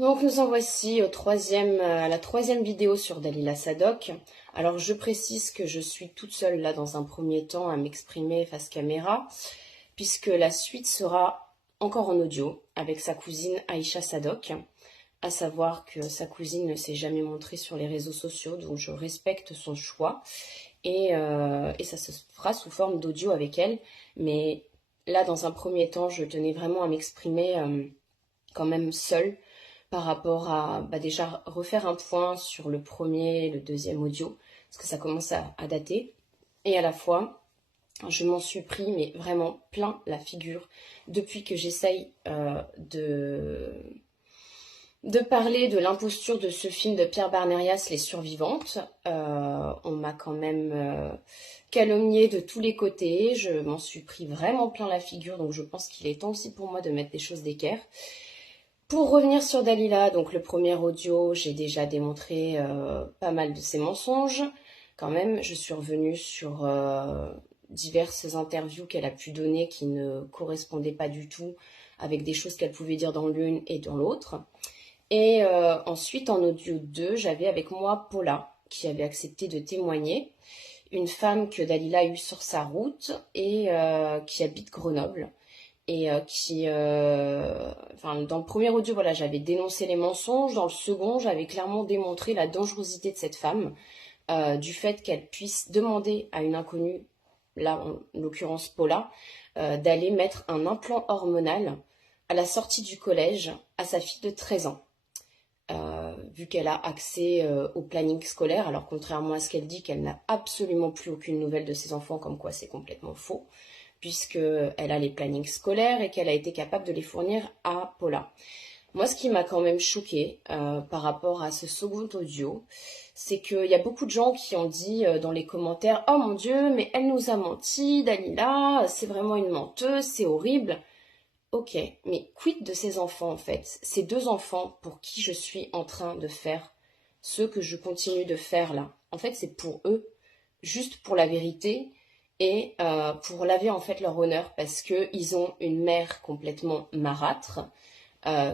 Donc nous en voici à la troisième vidéo sur Dalila Sadok. Alors je précise que je suis toute seule là dans un premier temps à m'exprimer face caméra, puisque la suite sera encore en audio avec sa cousine Aïcha Sadok, à savoir que sa cousine ne s'est jamais montrée sur les réseaux sociaux, donc je respecte son choix et ça se fera sous forme d'audio avec elle. Mais là dans un premier temps, je tenais vraiment à m'exprimer quand même seule par rapport à déjà refaire un point sur le premier et le deuxième audio, parce que ça commence à dater. Et à la fois, je m'en suis pris, mais vraiment plein la figure, depuis que j'essaye de parler de l'imposture de ce film de Pierre Barnérias, Les Survivantes. On m'a quand même calomnié de tous les côtés, je m'en suis pris vraiment plein la figure, donc je pense qu'il est temps aussi pour moi de mettre des choses d'équerre. Pour revenir sur Dalila, donc le premier audio, j'ai déjà démontré pas mal de ses mensonges. Quand même, je suis revenue sur diverses interviews qu'elle a pu donner qui ne correspondaient pas du tout avec des choses qu'elle pouvait dire dans l'une et dans l'autre. Et ensuite, en audio 2, j'avais avec moi Paula, qui avait accepté de témoigner, une femme que Dalila a eue sur sa route et qui habite Grenoble et dans le premier audio, voilà, j'avais dénoncé les mensonges. Dans le second, j'avais clairement démontré la dangerosité de cette femme, du fait qu'elle puisse demander à une inconnue, là en l'occurrence Paula, d'aller mettre un implant hormonal à la sortie du collège à sa fille de 13 ans. Vu qu'elle a accès au planning scolaire, alors contrairement à ce qu'elle dit, qu'elle n'a absolument plus aucune nouvelle de ses enfants, comme quoi c'est complètement faux, puisqu'elle a les plannings scolaires et qu'elle a été capable de les fournir à Paula. Moi, ce qui m'a quand même choquée par rapport à ce second audio, c'est qu'il y a beaucoup de gens qui ont dit dans les commentaires « Oh mon Dieu, mais elle nous a menti, Dalila, c'est vraiment une menteuse, c'est horrible ». Ok, mais quid de ces enfants en fait? Ces deux enfants pour qui je suis en train de faire ce que je continue de faire là. En fait, c'est pour eux, juste pour la vérité et pour laver en fait leur honneur parce qu'ils ont une mère complètement marâtre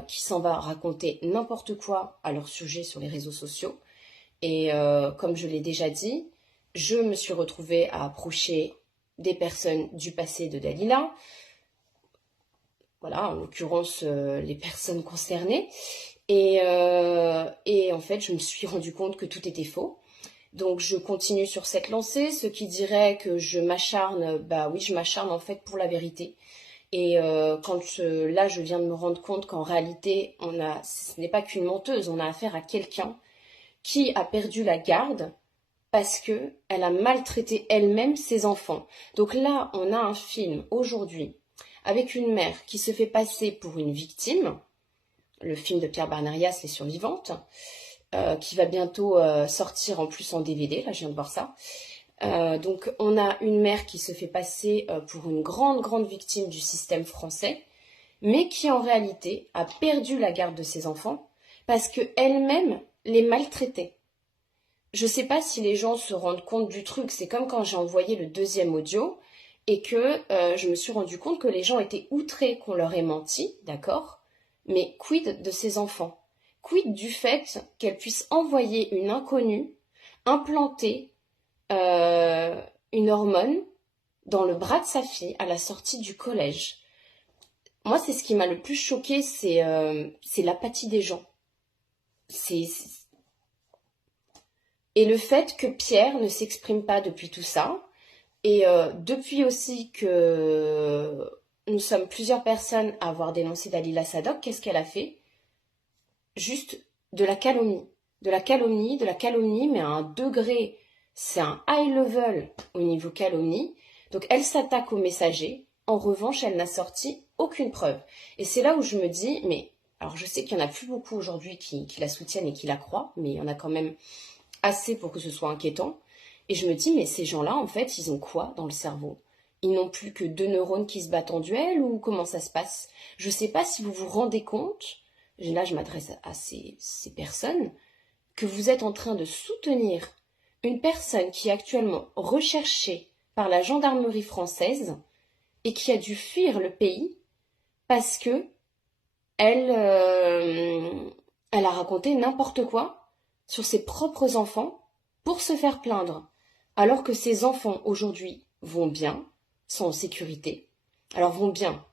qui s'en va raconter n'importe quoi à leur sujet sur les réseaux sociaux. Et comme je l'ai déjà dit, je me suis retrouvée à approcher des personnes du passé de Dalila, voilà, en l'occurrence les personnes concernées. Et en fait, je me suis rendu compte que tout était faux. Donc je continue sur cette lancée. Ceux qui diraient que je m'acharne, bah oui, je m'acharne en fait pour la vérité. Et là, je viens de me rendre compte qu'en réalité, ce n'est pas qu'une menteuse, on a affaire à quelqu'un qui a perdu la garde parce que elle a maltraité elle-même ses enfants. Donc là, on a un film aujourd'hui avec une mère qui se fait passer pour une victime, le film de Pierre Barnérias, Les Survivantes, qui va bientôt sortir en plus en DVD, là je viens de voir ça. Donc on a une mère qui se fait passer pour une grande victime du système français, mais qui en réalité a perdu la garde de ses enfants parce qu'elle-même les maltraitait. Je sais pas si les gens se rendent compte du truc, c'est comme quand j'ai envoyé le deuxième audio et que je me suis rendu compte que les gens étaient outrés qu'on leur ait menti, d'accord? Mais quid de ces enfants? Quid du fait qu'elle puisse envoyer une inconnue implanter euh, une hormone dans le bras de sa fille à la sortie du collège? Moi, c'est ce qui m'a le plus choqué, c'est l'apathie des gens. C'est Et le fait que Pierre ne s'exprime pas depuis tout ça, et depuis aussi que nous sommes plusieurs personnes à avoir dénoncé Dalila Sadok, qu'est-ce qu'elle a fait? Juste de la calomnie. De la calomnie, de la calomnie, mais à un degré, c'est un high level au niveau calomnie. Donc elle s'attaque au messager. En revanche, elle n'a sorti aucune preuve. Et c'est là où je me dis, mais alors je sais qu'il n'y en a plus beaucoup aujourd'hui qui la soutiennent et qui la croient, mais il y en a quand même assez pour que ce soit inquiétant. Et je me dis, mais ces gens-là, en fait, ils ont quoi dans le cerveau? Ils n'ont plus que deux neurones qui se battent en duel ou comment ça se passe? Je ne sais pas si vous vous rendez compte, là je m'adresse à ces personnes, que vous êtes en train de soutenir une personne qui est actuellement recherchée par la gendarmerie française et qui a dû fuir le pays parce que elle, Elle a raconté n'importe quoi sur ses propres enfants pour se faire plaindre, alors que ses enfants aujourd'hui vont bien, sont en sécurité. Alors vont bien,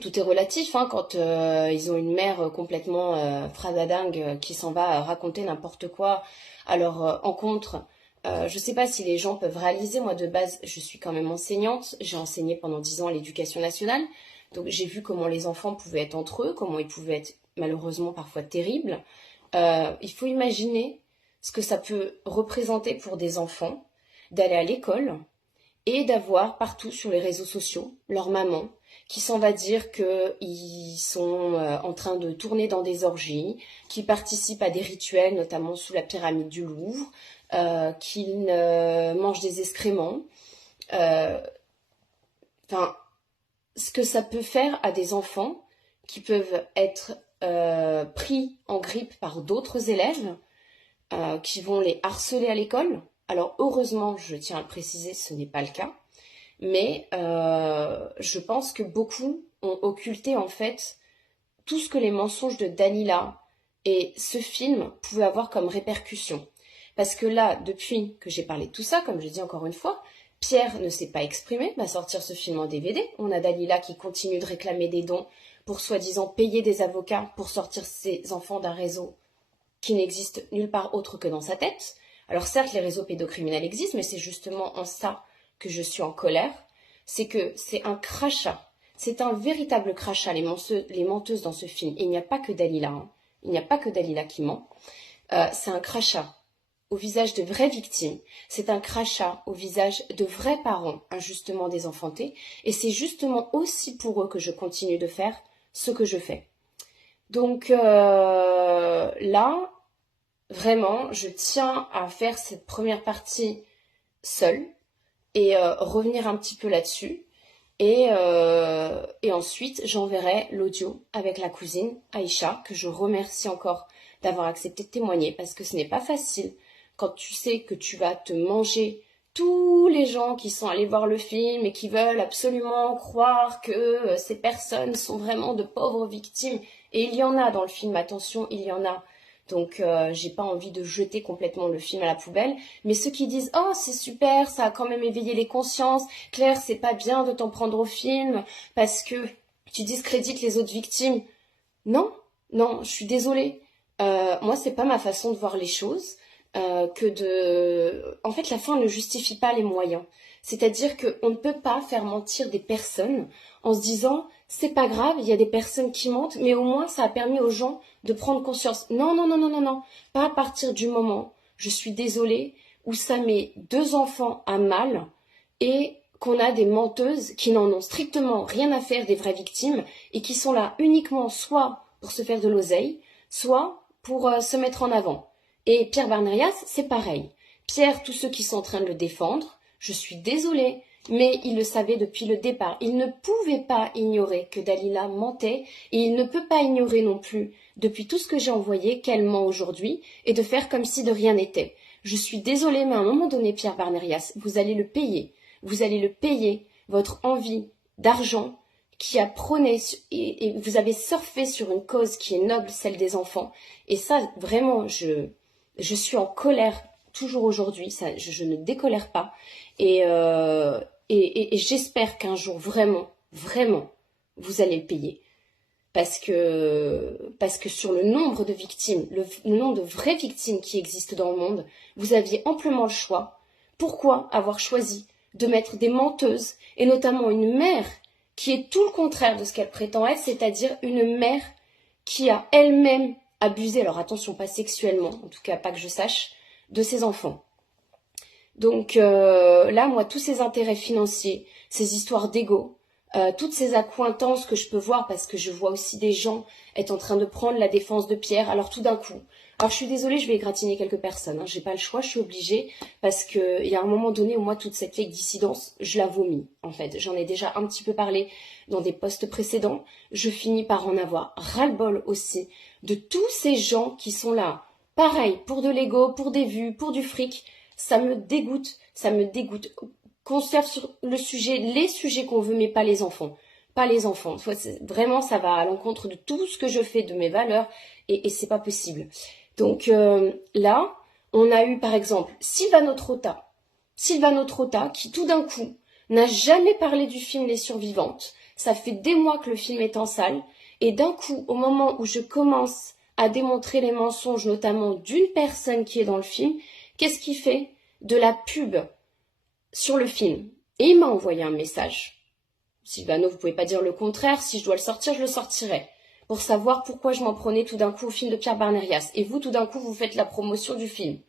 tout est relatif hein, quand ils ont une mère complètement fradadingue qui s'en va raconter n'importe quoi à leur encontre. Je ne sais pas si les gens peuvent réaliser. Moi, de base, je suis quand même enseignante. J'ai enseigné pendant 10 ans à l'éducation nationale. Donc, j'ai vu comment les enfants pouvaient être entre eux, comment ils pouvaient être malheureusement parfois terribles. Il faut imaginer ce que ça peut représenter pour des enfants d'aller à l'école et d'avoir partout sur les réseaux sociaux leur maman qui s'en va dire qu'ils sont en train de tourner dans des orgies, qu'ils participent à des rituels, notamment sous la pyramide du Louvre, qu'ils mangent des excréments. Enfin, ce que ça peut faire à des enfants qui peuvent être pris en grippe par d'autres élèves, qui vont les harceler à l'école. Alors heureusement, je tiens à le préciser, ce n'est pas le cas. Mais je pense que beaucoup ont occulté en fait tout ce que les mensonges de Dalila et ce film pouvaient avoir comme répercussion. Parce que là, depuis que j'ai parlé de tout ça, comme je dis encore une fois, Pierre ne s'est pas exprimé, va sortir ce film en DVD. On a Dalila qui continue de réclamer des dons pour soi-disant payer des avocats pour sortir ses enfants d'un réseau qui n'existe nulle part autre que dans sa tête. Alors certes, les réseaux pédocriminels existent, mais c'est justement en ça que je suis en colère, c'est que c'est un crachat, c'est un véritable crachat, les menteuses dans ce film. Et il n'y a pas que Dalila, hein. Il n'y a pas que Dalila qui ment. C'est un crachat au visage de vraies victimes, c'est un crachat au visage de vrais parents injustement désenfantés, et c'est justement aussi pour eux que je continue de faire ce que je fais. Donc là, vraiment, je tiens à faire cette première partie seule, et revenir un petit peu là-dessus. Et ensuite, j'enverrai l'audio avec la cousine Aïcha, que je remercie encore d'avoir accepté de témoigner, parce que ce n'est pas facile quand tu sais que tu vas te manger tous les gens qui sont allés voir le film et qui veulent absolument croire que ces personnes sont vraiment de pauvres victimes. Et il y en a dans le film, attention, il y en a. Donc j'ai pas envie de jeter complètement le film à la poubelle, mais ceux qui disent oh c'est super, ça a quand même éveillé les consciences, Claire c'est pas bien de t'en prendre au film parce que tu discrédites les autres victimes. Non, non, je suis désolée. Moi c'est pas ma façon de voir les choses. En fait la fin ne justifie pas les moyens. C'est-à-dire qu'on ne peut pas faire mentir des personnes en se disant c'est pas grave, il y a des personnes qui mentent, mais au moins ça a permis aux gens de prendre conscience. Non, non, non, non, non, non. Pas à partir du moment, je suis désolée, où ça met 2 enfants à mal et qu'on a des menteuses qui n'en ont strictement rien à faire des vraies victimes et qui sont là uniquement soit pour se faire de l'oseille, soit pour se mettre en avant. Et Pierre Barnerias, c'est pareil. Pierre, tous ceux qui sont en train de le défendre, je suis désolée, mais il le savait depuis le départ. Il ne pouvait pas ignorer que Dalila mentait et il ne peut pas ignorer non plus, depuis tout ce que j'ai envoyé, qu'elle ment aujourd'hui et de faire comme si de rien n'était. Je suis désolée, mais à un moment donné, Pierre Barnerias, vous allez le payer. Vous allez le payer, votre envie d'argent qui a prôné et vous avez surfé sur une cause qui est noble, celle des enfants. Et ça, vraiment, je suis en colère toujours aujourd'hui, je ne décolère pas. Et j'espère qu'un jour, vraiment, vraiment, vous allez le payer. Parce que sur le nombre de victimes, le nombre de vraies victimes qui existent dans le monde, vous aviez amplement le choix. Pourquoi avoir choisi de mettre des menteuses, et notamment une mère qui est tout le contraire de ce qu'elle prétend être, c'est-à-dire une mère qui a elle-même abusé, alors attention, pas sexuellement, en tout cas pas que je sache, de ses enfants. Donc là, moi, tous ces intérêts financiers, ces histoires d'ego, toutes ces accointances que je peux voir, parce que je vois aussi des gens être en train de prendre la défense de Pierre, alors tout d'un coup. Alors je suis désolée, je vais égratigner quelques personnes, hein, j'ai pas le choix, je suis obligée, parce qu'il y a un moment donné où moi, toute cette fake dissidence, je la vomis, en fait. J'en ai déjà un petit peu parlé dans des posts précédents, je finis par en avoir ras-le-bol aussi, de tous ces gens qui sont là, pareil, pour de l'ego, pour des vues, pour du fric, ça me dégoûte, ça me dégoûte. Qu'on se serve sur le sujet, les sujets qu'on veut, mais pas les enfants. pas les enfants. Vraiment, ça va à l'encontre de tout ce que je fais, de mes valeurs, et c'est pas possible. Donc là, on a eu par exemple Silvano Trotta, qui tout d'un coup n'a jamais parlé du film Les Survivantes. Ça fait des mois que le film est en salle, et d'un coup, au moment où je commence à démontrer les mensonges, notamment d'une personne qui est dans le film, qu'est-ce qu'il fait? De la pub sur le film. Et il m'a envoyé un message. Silvano, vous pouvez pas dire le contraire, si je dois le sortir, je le sortirai. Pour savoir pourquoi je m'en prenais tout d'un coup au film de Pierre Barnérias. Et vous, tout d'un coup, vous faites la promotion du film.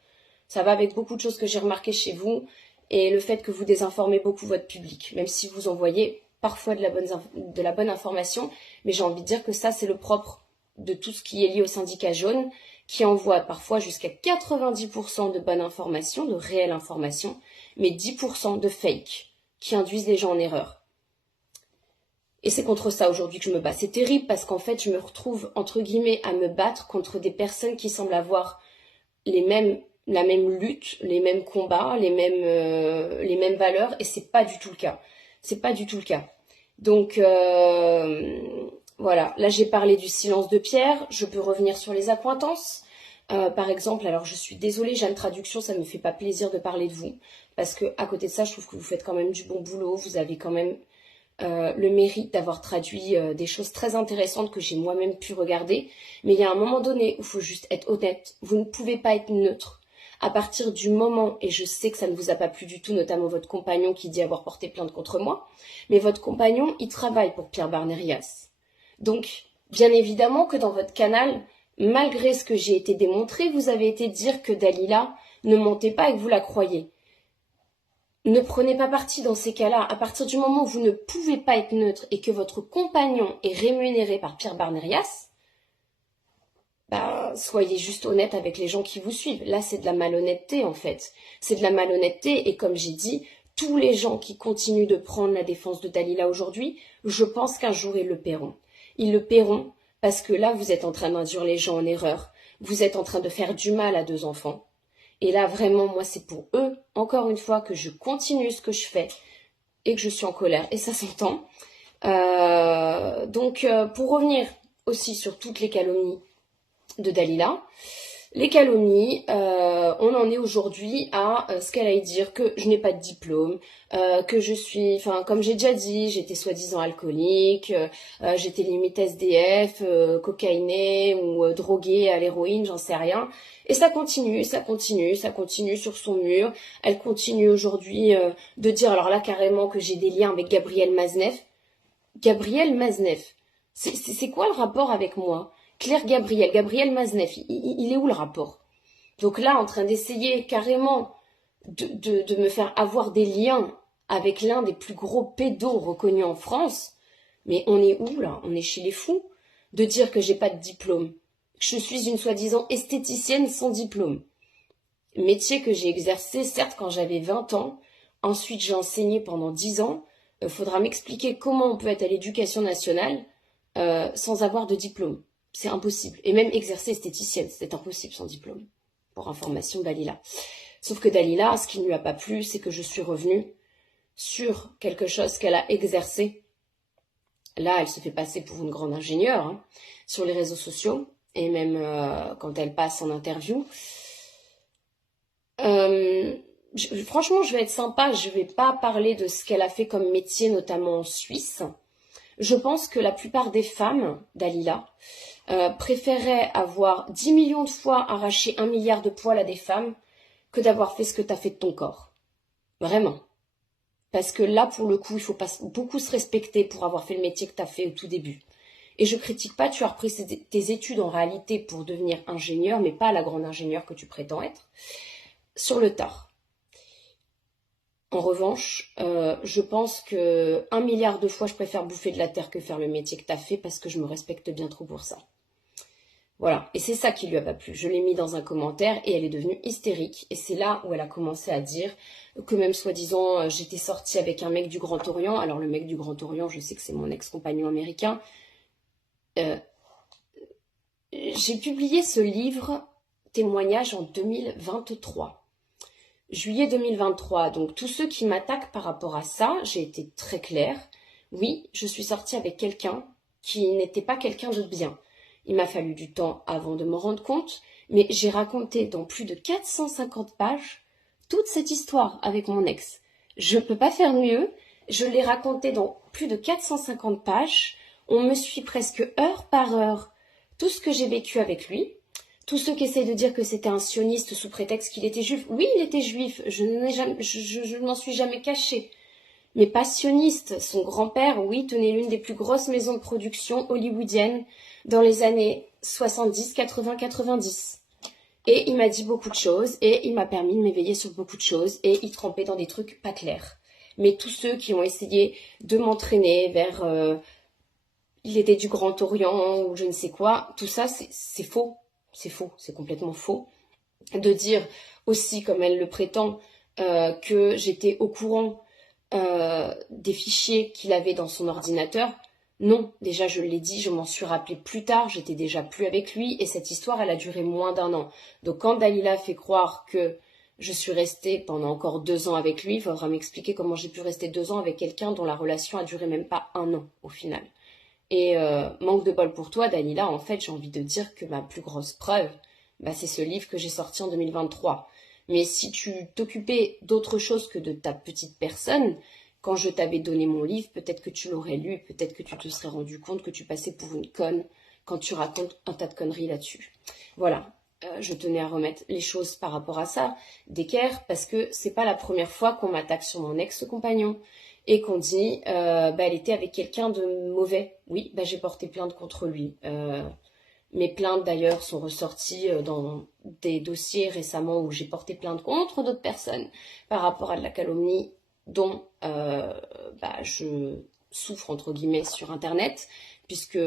Ça va avec beaucoup de choses que j'ai remarquées chez vous, et le fait que vous désinformez beaucoup votre public, même si vous envoyez parfois de la bonne information, mais j'ai envie de dire que ça, c'est le propre de tout ce qui est lié au syndicat jaune, qui envoie parfois jusqu'à 90% de bonnes informations, de réelles informations, mais 10% de fake, qui induisent les gens en erreur. Et c'est contre ça aujourd'hui que je me bats. C'est terrible parce qu'en fait, je me retrouve, entre guillemets, à me battre contre des personnes qui semblent avoir la même lutte, les mêmes combats, les mêmes valeurs, et c'est pas du tout le cas. C'est pas du tout le cas. Donc, voilà. Là, j'ai parlé du silence de Pierre. Je peux revenir sur les accointances. Par exemple, alors je suis désolée, Jeanne Traduction, ça me fait pas plaisir de parler de vous. Parce que à côté de ça, je trouve que vous faites quand même du bon boulot. Vous avez quand même le mérite d'avoir traduit des choses très intéressantes que j'ai moi-même pu regarder. Mais il y a un moment donné où il faut juste être honnête. Vous ne pouvez pas être neutre. À partir du moment, et je sais que ça ne vous a pas plu du tout, notamment votre compagnon qui dit avoir porté plainte contre moi, mais votre compagnon, il travaille pour Pierre Barnérias. Donc, bien évidemment que dans votre canal, malgré ce que j'ai été démontré, vous avez été dire que Dalila ne mentait pas et que vous la croyez. Ne prenez pas parti dans ces cas-là. À partir du moment où vous ne pouvez pas être neutre et que votre compagnon est rémunéré par Pierre Barnérias, soyez juste honnête avec les gens qui vous suivent. Là, c'est de la malhonnêteté, en fait. C'est de la malhonnêteté, et comme j'ai dit, tous les gens qui continuent de prendre la défense de Dalila aujourd'hui, je pense qu'un jour, ils le paieront. Ils le paieront parce que là, vous êtes en train d'induire les gens en erreur. Vous êtes en train de faire du mal à 2 enfants. Et là, vraiment, moi, c'est pour eux, encore une fois, que je continue ce que je fais et que je suis en colère. Et ça s'entend. Donc, pour revenir aussi sur toutes les calomnies de Dalila. Les calomnies, on en est aujourd'hui à ce qu'elle aille dire que je n'ai pas de diplôme, que je suis, enfin comme j'ai déjà dit, j'étais soi-disant alcoolique, j'étais limite SDF, cocaïnée ou droguée à l'héroïne, j'en sais rien. Et ça continue sur son mur. Elle continue aujourd'hui de dire, alors là carrément, que j'ai des liens avec Gabriel Maznev. Gabriel Maznev, c'est quoi le rapport avec moi? Claire Gabriel Maznev, il est où le rapport? Donc là, en train d'essayer carrément de me faire avoir des liens avec l'un des plus gros pédos reconnus en France, mais on est où là? On est chez les fous? De dire que j'ai pas de diplôme, que je suis une soi-disant esthéticienne sans diplôme. Métier que j'ai exercé, certes, quand j'avais 20 ans, ensuite j'ai enseigné pendant 10 ans, faudra m'expliquer comment on peut être à l'éducation nationale sans avoir de diplôme. C'est impossible. Et même exercer esthéticienne, c'est impossible sans diplôme. Pour information, Dalila. Sauf que Dalila, ce qui ne lui a pas plu, c'est que je suis revenue sur quelque chose qu'elle a exercé. Là, elle se fait passer pour une grande ingénieure hein, sur les réseaux sociaux. Et même quand elle passe en interview. Franchement, je vais être sympa. Je ne vais pas parler de ce qu'elle a fait comme métier, notamment en Suisse. Je pense que la plupart des femmes, Dalila, préféraient avoir 10 millions de fois arraché 1 milliard de poils à des femmes que d'avoir fait ce que tu as fait de ton corps. Vraiment. Parce que là, pour le coup, il faut pas beaucoup se respecter pour avoir fait le métier que tu as fait au tout début. Et je critique pas, tu as repris tes études en réalité pour devenir ingénieur, mais pas la grande ingénieure que tu prétends être, sur le tard. En revanche, je pense que 1 milliard de fois, je préfère bouffer de la terre que faire le métier que tu as fait parce que je me respecte bien trop pour ça. Voilà, et c'est ça qui lui a pas plu. Je l'ai mis dans un commentaire et elle est devenue hystérique. Et c'est là où elle a commencé à dire que même soi-disant, j'étais sortie avec un mec du Grand Orient. Alors le mec du Grand Orient, je sais que c'est mon ex-compagnon américain. J'ai publié ce livre, témoignage, en 2023. Juillet 2023. Donc tous ceux qui m'attaquent par rapport à ça, j'ai été très claire. Oui, je suis sortie avec quelqu'un qui n'était pas quelqu'un de bien. Il m'a fallu du temps avant de m'en rendre compte, mais j'ai raconté dans plus de 450 pages toute cette histoire avec mon ex. Je ne peux pas faire mieux. Je l'ai raconté dans plus de 450 pages. On me suit presque heure par heure tout ce que j'ai vécu avec lui. Tous ceux qui essayent de dire que c'était un sioniste sous prétexte qu'il était juif. Oui, il était juif. Je ne m'en suis jamais cachée. Mais pas sioniste. Son grand-père, oui, tenait l'une des plus grosses maisons de production hollywoodiennes dans les années 70, 80, 90. Et il m'a dit beaucoup de choses et il m'a permis de m'éveiller sur beaucoup de choses et il trempait dans des trucs pas clairs. Mais tous ceux qui ont essayé de m'entraîner vers il était du Grand Orient ou je ne sais quoi, tout ça c'est faux. C'est faux, c'est complètement faux. De dire aussi, comme elle le prétend, que j'étais au courant des fichiers qu'il avait dans son ordinateur. Non, déjà je l'ai dit, je m'en suis rappelé plus tard, j'étais déjà plus avec lui et cette histoire elle a duré moins d'1 an. Donc quand Dalila fait croire que je suis restée pendant encore 2 ans avec lui, il faudra m'expliquer comment j'ai pu rester 2 ans avec quelqu'un dont la relation a duré même pas 1 an au final. Et manque de bol pour toi Dalila, en fait j'ai envie de dire que ma plus grosse preuve, bah, c'est ce livre que j'ai sorti en 2023. Mais si tu t'occupais d'autre chose que de ta petite personne, quand je t'avais donné mon livre, peut-être que tu l'aurais lu, peut-être que tu te serais rendu compte que tu passais pour une conne quand tu racontes un tas de conneries là-dessus. Voilà, je tenais à remettre les choses par rapport à ça d'équerre, parce que c'est pas la première fois qu'on m'attaque sur mon ex-compagnon et qu'on dit elle était avec quelqu'un de mauvais. Oui, j'ai porté plainte contre lui. Mes plaintes d'ailleurs sont ressorties dans des dossiers récemment où j'ai porté plainte contre d'autres personnes par rapport à de la calomnie dont je souffre entre guillemets sur internet, puisque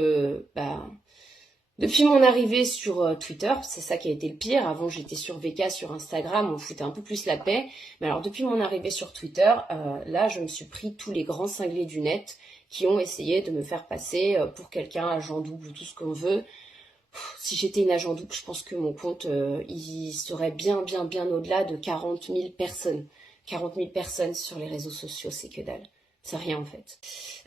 depuis mon arrivée sur Twitter, c'est ça qui a été le pire. Avant j'étais sur VK, sur Instagram, on foutait un peu plus la paix. Mais alors depuis mon arrivée sur Twitter, là je me suis pris tous les grands cinglés du net qui ont essayé de me faire passer pour quelqu'un, agent double ou tout ce qu'on veut. Si j'étais une agent double, je pense que mon compte, il serait bien au-delà de 40 000 personnes. 40 000 personnes sur les réseaux sociaux, c'est que dalle. C'est rien en fait.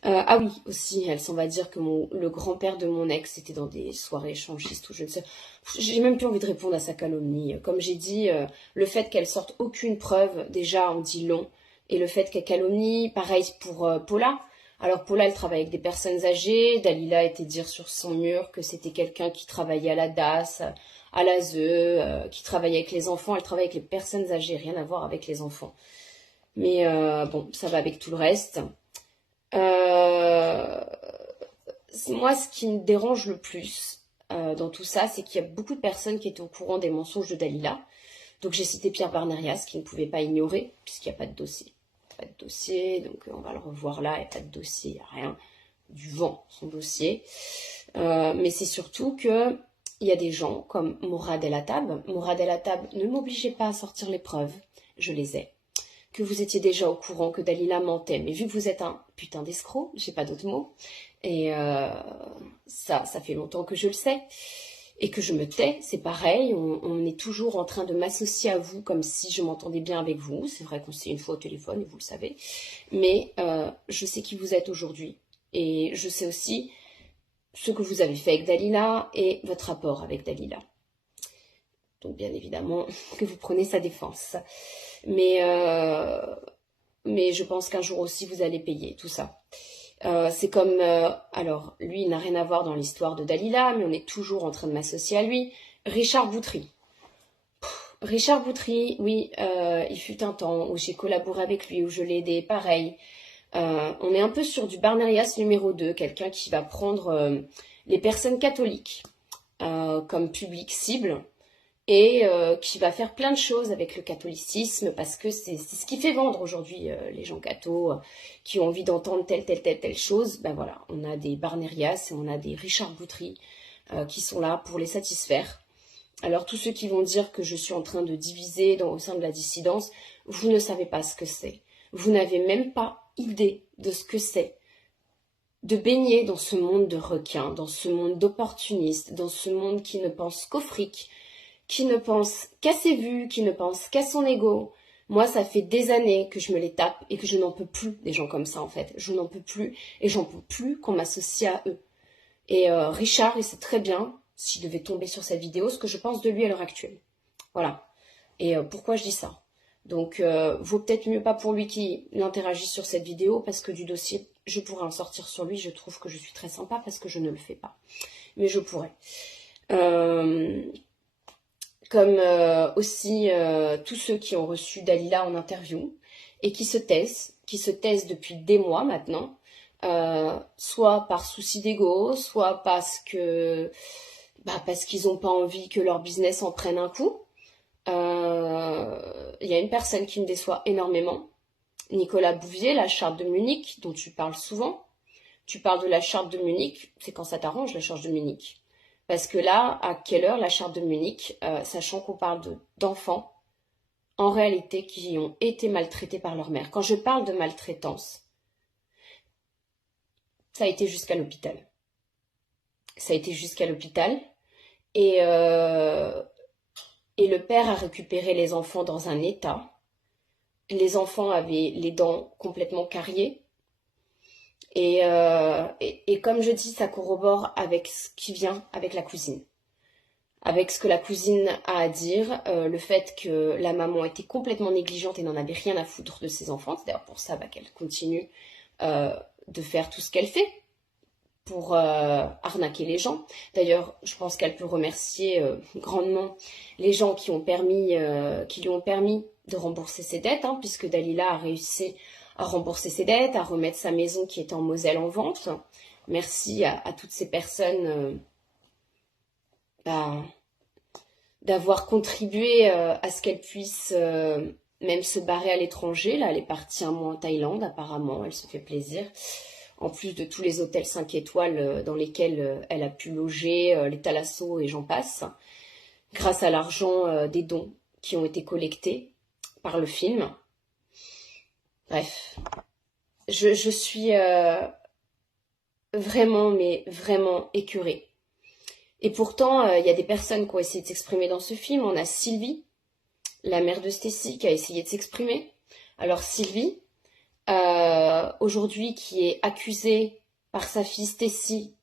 Ah oui, aussi, elle s'en va dire que le grand-père de mon ex était dans des soirées échangistes ou je ne sais. J'ai même plus envie de répondre à sa calomnie. Comme j'ai dit, le fait qu'elle sorte aucune preuve, déjà, on dit long. Et le fait qu'elle calomnie, pareil pour Paula. Alors Paula, elle travaille avec des personnes âgées. Dalila était dire sur son mur que c'était quelqu'un qui travaillait à la DAS, à l'ASE, qui travaillait avec les enfants. Elle travaille avec les personnes âgées, rien à voir avec les enfants. Mais bon, ça va avec tout le reste. Moi, ce qui me dérange le plus dans tout ça, c'est qu'il y a beaucoup de personnes qui étaient au courant des mensonges de Dalila. Donc j'ai cité Pierre Barnerias, qui ne pouvait pas ignorer, puisqu'il n'y a pas de dossier. Pas de dossier, donc on va le revoir là, il n'y a pas de dossier, il n'y a rien. Du vent, son dossier. Mais c'est surtout que il y a des gens comme Mourad El Attab. Mourad El Attab, ne m'obligez pas à sortir les preuves, je les ai. Que vous étiez déjà au courant que Dalila mentait, mais vu que vous êtes un putain d'escroc, j'ai pas d'autre mot, et ça fait longtemps que je le sais, et que je me tais, c'est pareil, on est toujours en train de m'associer à vous comme si je m'entendais bien avec vous, c'est vrai qu'on s'est une fois au téléphone, et vous le savez, mais je sais qui vous êtes aujourd'hui, et je sais aussi ce que vous avez fait avec Dalila et votre rapport avec Dalila. Donc bien évidemment que vous prenez sa défense. Mais je pense qu'un jour aussi vous allez payer tout ça. C'est comme, alors lui il n'a rien à voir dans l'histoire de Dalila, mais on est toujours en train de m'associer à lui. Richard Boutry. Richard Boutry, oui, il fut un temps où j'ai collaboré avec lui, où je l'ai aidé, pareil. On est un peu sur du Barnerias numéro 2, quelqu'un qui va prendre les personnes catholiques comme public cible, et qui va faire plein de choses avec le catholicisme, parce que c'est ce qui fait vendre aujourd'hui les gens cathos qui ont envie d'entendre telle chose. Ben voilà, on a des Barnerias et on a des Richard Boutry qui sont là pour les satisfaire. Alors tous ceux qui vont dire que je suis en train de diviser au sein de la dissidence, vous ne savez pas ce que c'est. Vous n'avez même pas idée de ce que c'est de baigner dans ce monde de requins, dans ce monde d'opportunistes, dans ce monde qui ne pense qu'au fric, qui ne pense qu'à ses vues, qui ne pense qu'à son ego, Moi, ça fait des années que je me les tape et que je n'en peux plus des gens comme ça, en fait. Je n'en peux plus et j'en peux plus qu'on m'associe à eux. Et Richard, il sait très bien, s'il devait tomber sur cette vidéo, ce que je pense de lui à l'heure actuelle. Voilà. Et pourquoi je dis ça? Donc, vaut peut-être mieux pas pour lui qu'il interagisse sur cette vidéo, parce que du dossier, je pourrais en sortir sur lui. Je trouve que je suis très sympa parce que je ne le fais pas. Mais je pourrais. Comme aussi tous ceux qui ont reçu Dalila en interview et qui se taisent depuis des mois maintenant, soit par souci d'ego, soit parce qu'ils n'ont pas envie que leur business en prenne un coup. Il y a une personne qui me déçoit énormément, Nicolas Bouvier, la charte de Munich, dont tu parles souvent. Tu parles de la charte de Munich, c'est quand ça t'arrange, la charte de Munich. Parce que là, à quelle heure la charte de Munich, sachant qu'on parle d'enfants, en réalité, qui ont été maltraités par leur mère. Quand je parle de maltraitance, ça a été jusqu'à l'hôpital. Ça a été jusqu'à l'hôpital. Et le père a récupéré les enfants dans un état. Les enfants avaient les dents complètement cariées. Et comme je dis, ça corrobore avec ce qui vient avec la cousine. Avec ce que la cousine a à dire, le fait que la maman était complètement négligente et n'en avait rien à foutre de ses enfants. C'est d'ailleurs pour ça qu'elle continue de faire tout ce qu'elle fait pour arnaquer les gens. D'ailleurs, je pense qu'elle peut remercier grandement les gens qui lui ont permis de rembourser ses dettes, puisque Dalila a réussi à rembourser ses dettes, à remettre sa maison qui était en Moselle en vente. Merci à toutes ces personnes d'avoir contribué à ce qu'elle puisse même se barrer à l'étranger. Là, elle est partie un mois en Thaïlande, apparemment, elle se fait plaisir. En plus de tous les hôtels 5 étoiles dans lesquels elle a pu loger, les Thalasso et j'en passe, grâce à l'argent des dons qui ont été collectés par le film. Bref, je suis vraiment, mais vraiment écœurée. Et pourtant, il y a des personnes qui ont essayé de s'exprimer dans ce film. On a Sylvie, la mère de Stécie, qui a essayé de s'exprimer. Alors Sylvie, aujourd'hui, qui est accusée par sa fille Stécie,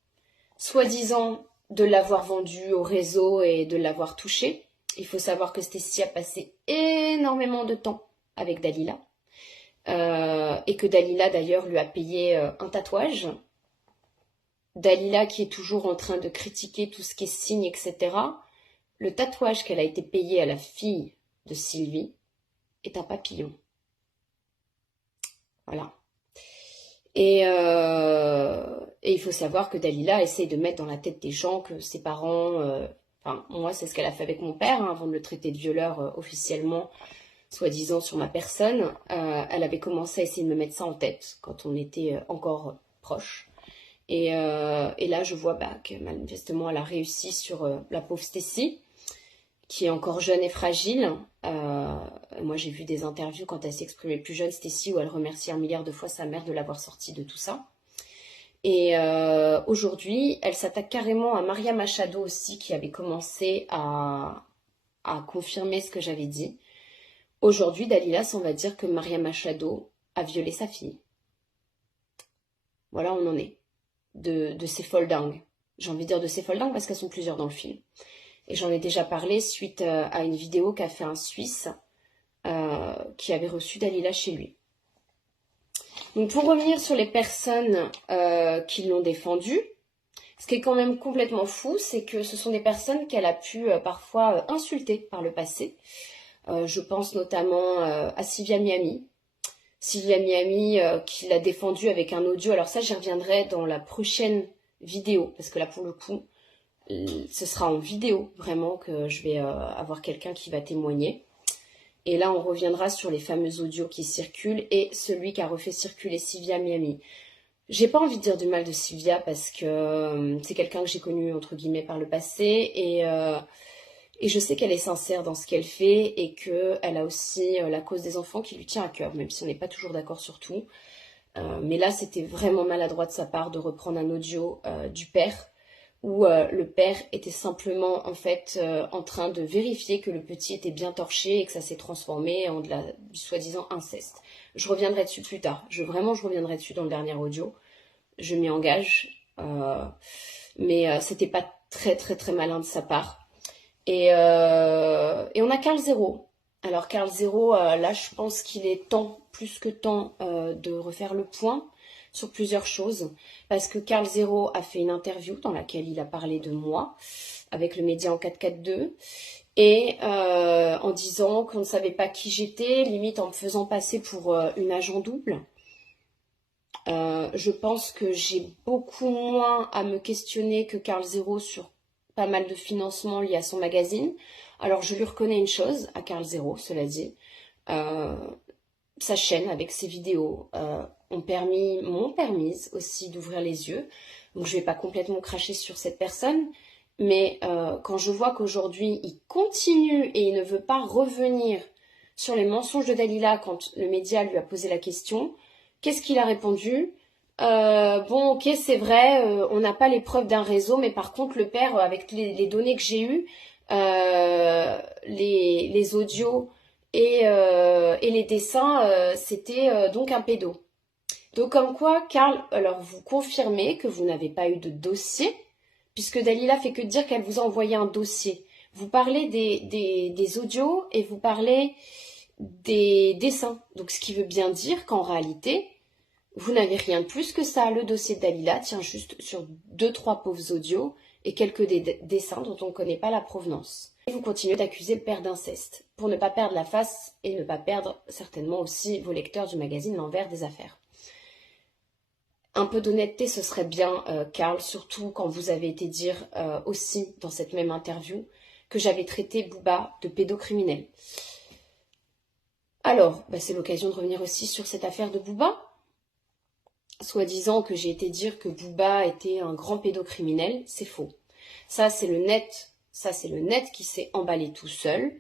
soi-disant de l'avoir vendue au réseau et de l'avoir touchée. Il faut savoir que Stécie a passé énormément de temps avec Dalila. Et que Dalila, d'ailleurs, lui a payé un tatouage. Dalila, qui est toujours en train de critiquer tout ce qui est signe, etc. Le tatouage qu'elle a été payé à la fille de Sylvie est un papillon. Voilà. Et il faut savoir que Dalila essaye de mettre dans la tête des gens que ses parents... moi, c'est ce qu'elle a fait avec mon père, avant de le traiter de violeur officiellement, soi-disant sur ma personne. Elle avait commencé à essayer de me mettre ça en tête quand on était encore proches. Et là, je vois que manifestement, elle a réussi sur la pauvre Stécie, qui est encore jeune et fragile. Moi, j'ai vu des interviews quand elle s'exprimait plus jeune, Stécie, où elle remerciait 1 milliard de fois sa mère de l'avoir sortie de tout ça. Et aujourd'hui, elle s'attaque carrément à Maria Machado aussi, qui avait commencé à confirmer ce que j'avais dit. Aujourd'hui, Dalila s'en va dire que Maria Machado a violé sa fille. Voilà, on en est. De ces folles dingues. J'ai envie de dire de ces folles dingues parce qu'elles sont plusieurs dans le film. Et j'en ai déjà parlé suite à une vidéo qu'a fait un Suisse qui avait reçu Dalila chez lui. Donc pour revenir sur les personnes qui l'ont défendue, ce qui est quand même complètement fou, c'est que ce sont des personnes qu'elle a pu parfois insulter par le passé. Je pense notamment à Sylvia Miami. Sylvia Miami qui l'a défendue avec un audio. Alors ça, j'y reviendrai dans la prochaine vidéo, parce que là, pour le coup, ce sera en vidéo, vraiment, que je vais avoir quelqu'un qui va témoigner. Et là, on reviendra sur les fameux audios qui circulent et celui qui a refait circuler Sylvia Miami. J'ai pas envie de dire du mal de Sylvia, parce que c'est quelqu'un que j'ai connu, entre guillemets, par le passé, et je sais qu'elle est sincère dans ce qu'elle fait et qu'elle a aussi la cause des enfants qui lui tient à cœur, même si on n'est pas toujours d'accord sur tout. Mais là, c'était vraiment maladroit de sa part de reprendre un audio du père où le père était simplement en fait en train de vérifier que le petit était bien torché et que ça s'est transformé en du soi-disant inceste. Je reviendrai dessus plus tard. Vraiment, je reviendrai dessus dans le dernier audio. Je m'y engage. Mais c'était pas très très très malin de sa part. Et on a Karl Zero. Alors Karl Zero, là je pense qu'il est temps, plus que temps, de refaire le point sur plusieurs choses. Parce que Karl Zero a fait une interview dans laquelle il a parlé de moi, avec le média en 442, et en disant qu'on ne savait pas qui j'étais, limite en me faisant passer pour une agent double. Je pense que j'ai beaucoup moins à me questionner que Karl Zero sur pas mal de financements liés à son magazine. Alors je lui reconnais une chose à Karl Zero, cela dit. Sa chaîne avec ses vidéos m'ont permis aussi d'ouvrir les yeux. Donc je vais pas complètement cracher sur cette personne. Mais quand je vois qu'aujourd'hui il continue et il ne veut pas revenir sur les mensonges de Dalila quand le média lui a posé la question, qu'est-ce qu'il a répondu? Bon, ok, c'est vrai, on n'a pas les preuves d'un réseau, mais par contre, le père, avec les données que j'ai eues, les audios et les dessins, c'était donc un pédo. Donc, comme quoi, Karl, alors vous confirmez que vous n'avez pas eu de dossier, puisque Dalila fait que dire qu'elle vous a envoyé un dossier. Vous parlez des audios et vous parlez des dessins. Donc, ce qui veut bien dire qu'en réalité, vous n'avez rien de plus que ça. Le dossier de Dalila tient juste sur 2-3 pauvres audios et quelques dessins dont on ne connaît pas la provenance. Et vous continuez d'accuser le père d'inceste, pour ne pas perdre la face et ne pas perdre certainement aussi vos lecteurs du magazine L'Envers des Affaires. Un peu d'honnêteté, ce serait bien, Karl, surtout quand vous avez été dire aussi dans cette même interview que j'avais traité Booba de pédocriminel. Alors, c'est l'occasion de revenir aussi sur cette affaire de Booba. Soi-disant que j'ai été dire que Booba était un grand pédocriminel, c'est faux. Ça, c'est le net qui s'est emballé tout seul.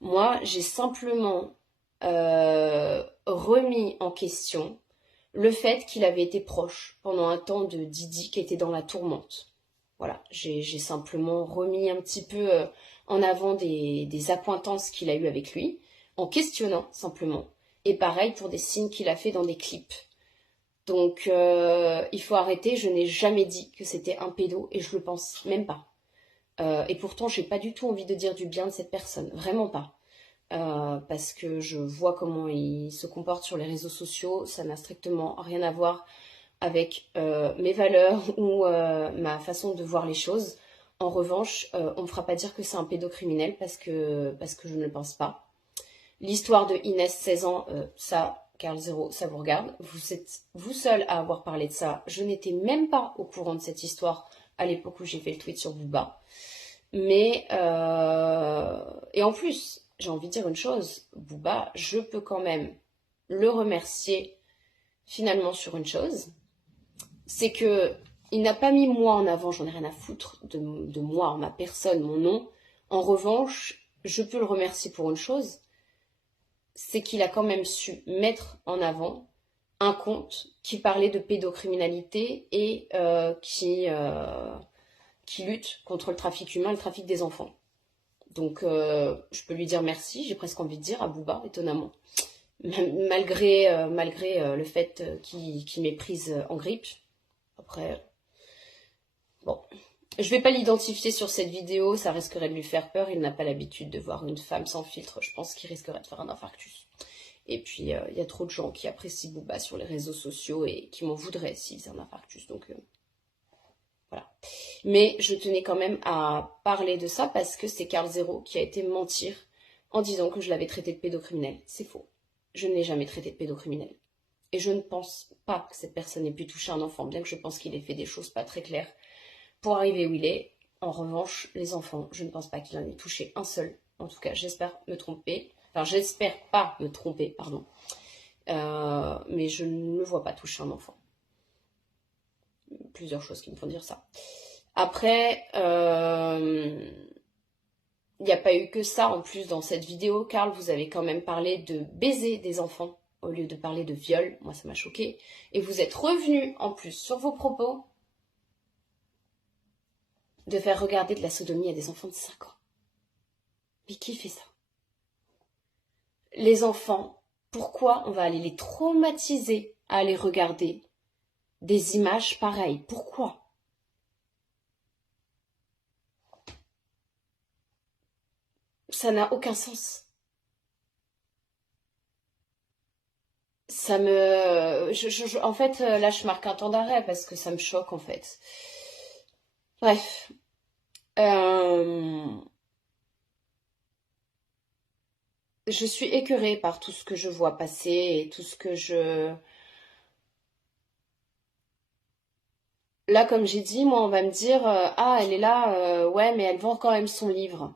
Moi, j'ai simplement remis en question le fait qu'il avait été proche pendant un temps de Didi qui était dans la tourmente. Voilà, j'ai simplement remis un petit peu en avant des accointances qu'il a eues avec lui, en questionnant simplement. Et pareil pour des signes qu'il a fait dans des clips. Donc, il faut arrêter, je n'ai jamais dit que c'était un pédo et je le pense même pas. Et pourtant, j'ai pas du tout envie de dire du bien de cette personne, vraiment pas. Parce que je vois comment il se comporte sur les réseaux sociaux, ça n'a strictement rien à voir avec mes valeurs ou ma façon de voir les choses. En revanche, on me fera pas dire que c'est un pédocriminel parce que je ne le pense pas. L'histoire de Inès, 16 ans, ça, Karl Zero, ça vous regarde. Vous êtes vous seul à avoir parlé de ça. Je n'étais même pas au courant de cette histoire à l'époque où j'ai fait le tweet sur Booba. Mais, et en plus, j'ai envie de dire une chose, Booba, je peux quand même le remercier finalement sur une chose. C'est que il n'a pas mis moi en avant, j'en ai rien à foutre de moi, ma personne, mon nom. En revanche, je peux le remercier pour une chose, c'est qu'il a quand même su mettre en avant un compte qui parlait de pédocriminalité et qui lutte contre le trafic humain et le trafic des enfants. Donc je peux lui dire merci, j'ai presque envie de dire à Booba, étonnamment. Malgré le fait qu'il m'ait prise en grippe. Après, bon, je vais pas l'identifier sur cette vidéo, ça risquerait de lui faire peur, il n'a pas l'habitude de voir une femme sans filtre, je pense qu'il risquerait de faire un infarctus. Et puis, il y a trop de gens qui apprécient Booba sur les réseaux sociaux et qui m'en voudraient s'il faisait un infarctus, donc voilà. Mais je tenais quand même à parler de ça parce que c'est Karl Zero qui a été mentir en disant que je l'avais traité de pédocriminel. C'est faux. Je ne l'ai jamais traité de pédocriminel. Et je ne pense pas que cette personne ait pu toucher un enfant, bien que je pense qu'il ait fait des choses pas très claires pour arriver où il est. En revanche, les enfants, je ne pense pas qu'il en ait touché un seul. En tout cas, j'espère me tromper. Enfin, j'espère pas me tromper, pardon. Mais je ne me vois pas toucher un enfant. Plusieurs choses qui me font dire ça. Après, il n'y a pas eu que ça en plus dans cette vidéo. Karl, vous avez quand même parlé de baiser des enfants au lieu de parler de viol. Moi, ça m'a choquée. Et vous êtes revenu en plus sur vos propos de faire regarder de la sodomie à des enfants de 5 ans. Mais qui fait ça? Les enfants, pourquoi on va aller les traumatiser à aller regarder des images pareilles? Pourquoi? Ça n'a aucun sens. Ça me... en fait, là, je marque un temps d'arrêt parce que ça me choque, en fait. Bref. Je suis écœurée par tout ce que je vois passer et tout ce que je... Là, comme j'ai dit, moi, on va me dire, ah, elle est là, ouais, mais elle vend quand même son livre.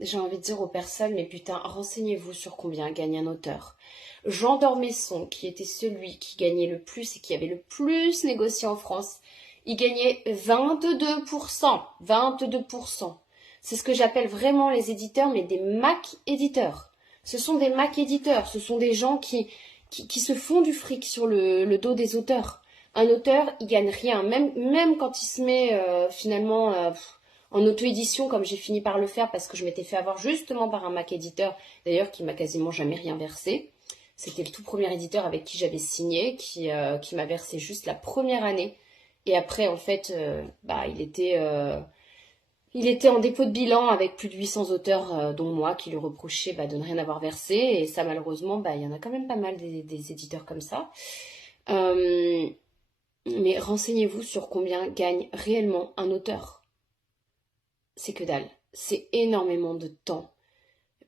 J'ai envie de dire aux personnes, mais putain, renseignez-vous sur combien gagne un auteur. Jean d'Ormesson, qui était celui qui gagnait le plus et qui avait le plus négocié en France, il gagnait 22%. 22%. C'est ce que j'appelle vraiment les éditeurs, mais des Mac éditeurs. Ce sont des Mac éditeurs, ce sont des gens qui se font du fric sur le dos des auteurs. Un auteur, il gagne rien, même quand il se met finalement en auto-édition, comme j'ai fini par le faire parce que je m'étais fait avoir justement par un Mac éditeur, d'ailleurs qui m'a quasiment jamais rien versé. C'était le tout premier éditeur avec qui j'avais signé, qui m'a versé juste la première année. Et après, en fait, il était en dépôt de bilan avec plus de 800 auteurs, dont moi, qui lui reprochaient de ne rien avoir versé. Et ça, malheureusement, il y en a quand même pas mal des éditeurs comme ça. Mais renseignez-vous sur combien gagne réellement un auteur. C'est que dalle. C'est énormément de temps.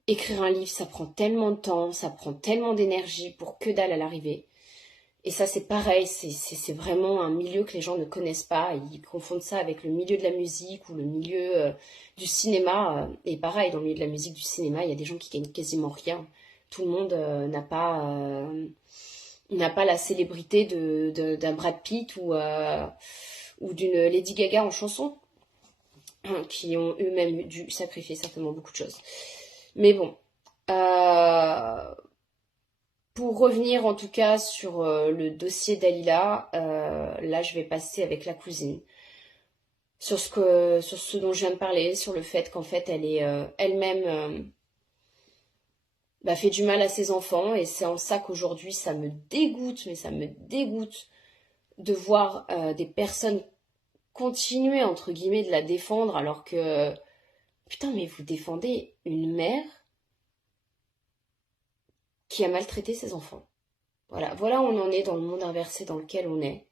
Écrire un livre, ça prend tellement de temps, ça prend tellement d'énergie pour que dalle à l'arrivée. Et ça, c'est pareil, c'est vraiment un milieu que les gens ne connaissent pas. Ils confondent ça avec le milieu de la musique ou le milieu du cinéma. Et pareil, dans le milieu de la musique, du cinéma, il y a des gens qui gagnent quasiment rien. Tout le monde n'a pas la célébrité d'un Brad Pitt ou d'une Lady Gaga en chanson, qui ont eux-mêmes dû sacrifier certainement beaucoup de choses. Mais bon, pour revenir en tout cas sur le dossier Dalila, là je vais passer avec la cousine. Sur ce dont je viens de parler, sur le fait qu'en fait elle est elle-même fait du mal à ses enfants, et c'est en ça qu'aujourd'hui ça me dégoûte, mais ça me dégoûte de voir des personnes continuer entre guillemets de la défendre alors que putain, mais vous défendez une mère qui a maltraité ses enfants. Voilà où on en est dans le monde inversé dans lequel on est.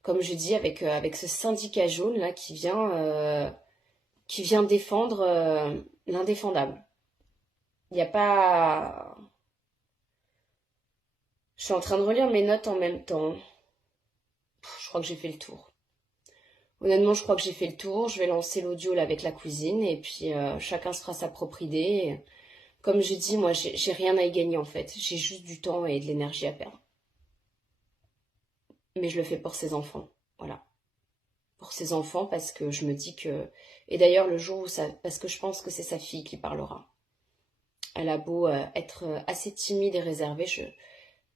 Comme je dis, avec ce syndicat jaune là qui vient défendre l'indéfendable. Il n'y a pas... Je suis en train de relire mes notes en même temps. Je crois que j'ai fait le tour. Honnêtement, je crois que j'ai fait le tour. Je vais lancer l'audio là avec la cousine et puis chacun se fera sa propre idée. Comme j'ai dit, moi, j'ai rien à y gagner en fait. J'ai juste du temps et de l'énergie à perdre. Mais je le fais pour ses enfants. Voilà. Pour ses enfants parce que je me dis que... Et d'ailleurs, le jour où ça... Parce que je pense que c'est sa fille qui parlera. Elle a beau être assez timide et réservée.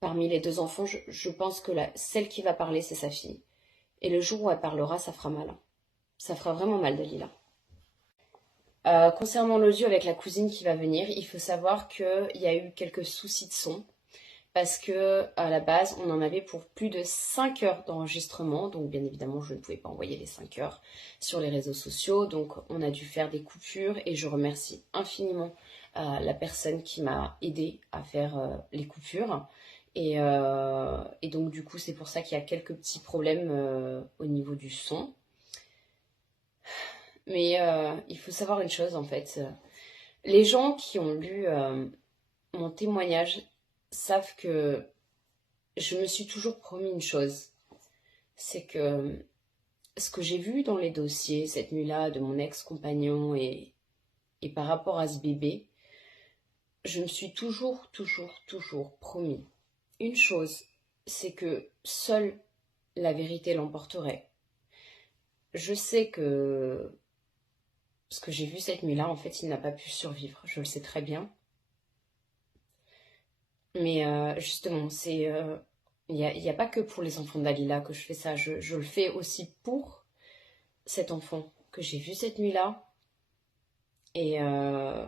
Parmi les deux enfants, je pense que celle qui va parler, c'est sa fille. Et le jour où elle parlera, ça fera mal. Ça fera vraiment mal, Dalila. Concernant l'audio avec la cousine qui va venir, il faut savoir qu'il y a eu quelques soucis de son. Parce que à la base, on en avait pour plus de 5 heures d'enregistrement. Donc bien évidemment, je ne pouvais pas envoyer les 5 heures sur les réseaux sociaux. Donc on a dû faire des coupures. Et je remercie infiniment la personne qui m'a aidée à faire les coupures. Et donc du coup, c'est pour ça qu'il y a quelques petits problèmes au niveau du son. Mais il faut savoir une chose en fait. Les gens qui ont lu mon témoignage savent que je me suis toujours promis une chose. C'est que ce que j'ai vu dans les dossiers cette nuit-là de mon ex-compagnon et par rapport à ce bébé, je me suis toujours promis une chose, c'est que seule la vérité l'emporterait. Je sais que ce que j'ai vu cette nuit-là, en fait, il n'a pas pu survivre. Je le sais très bien. Mais justement, il n'y a pas que pour les enfants de Dalila que je fais ça. Je le fais aussi pour cet enfant que j'ai vu cette nuit-là. Et, euh,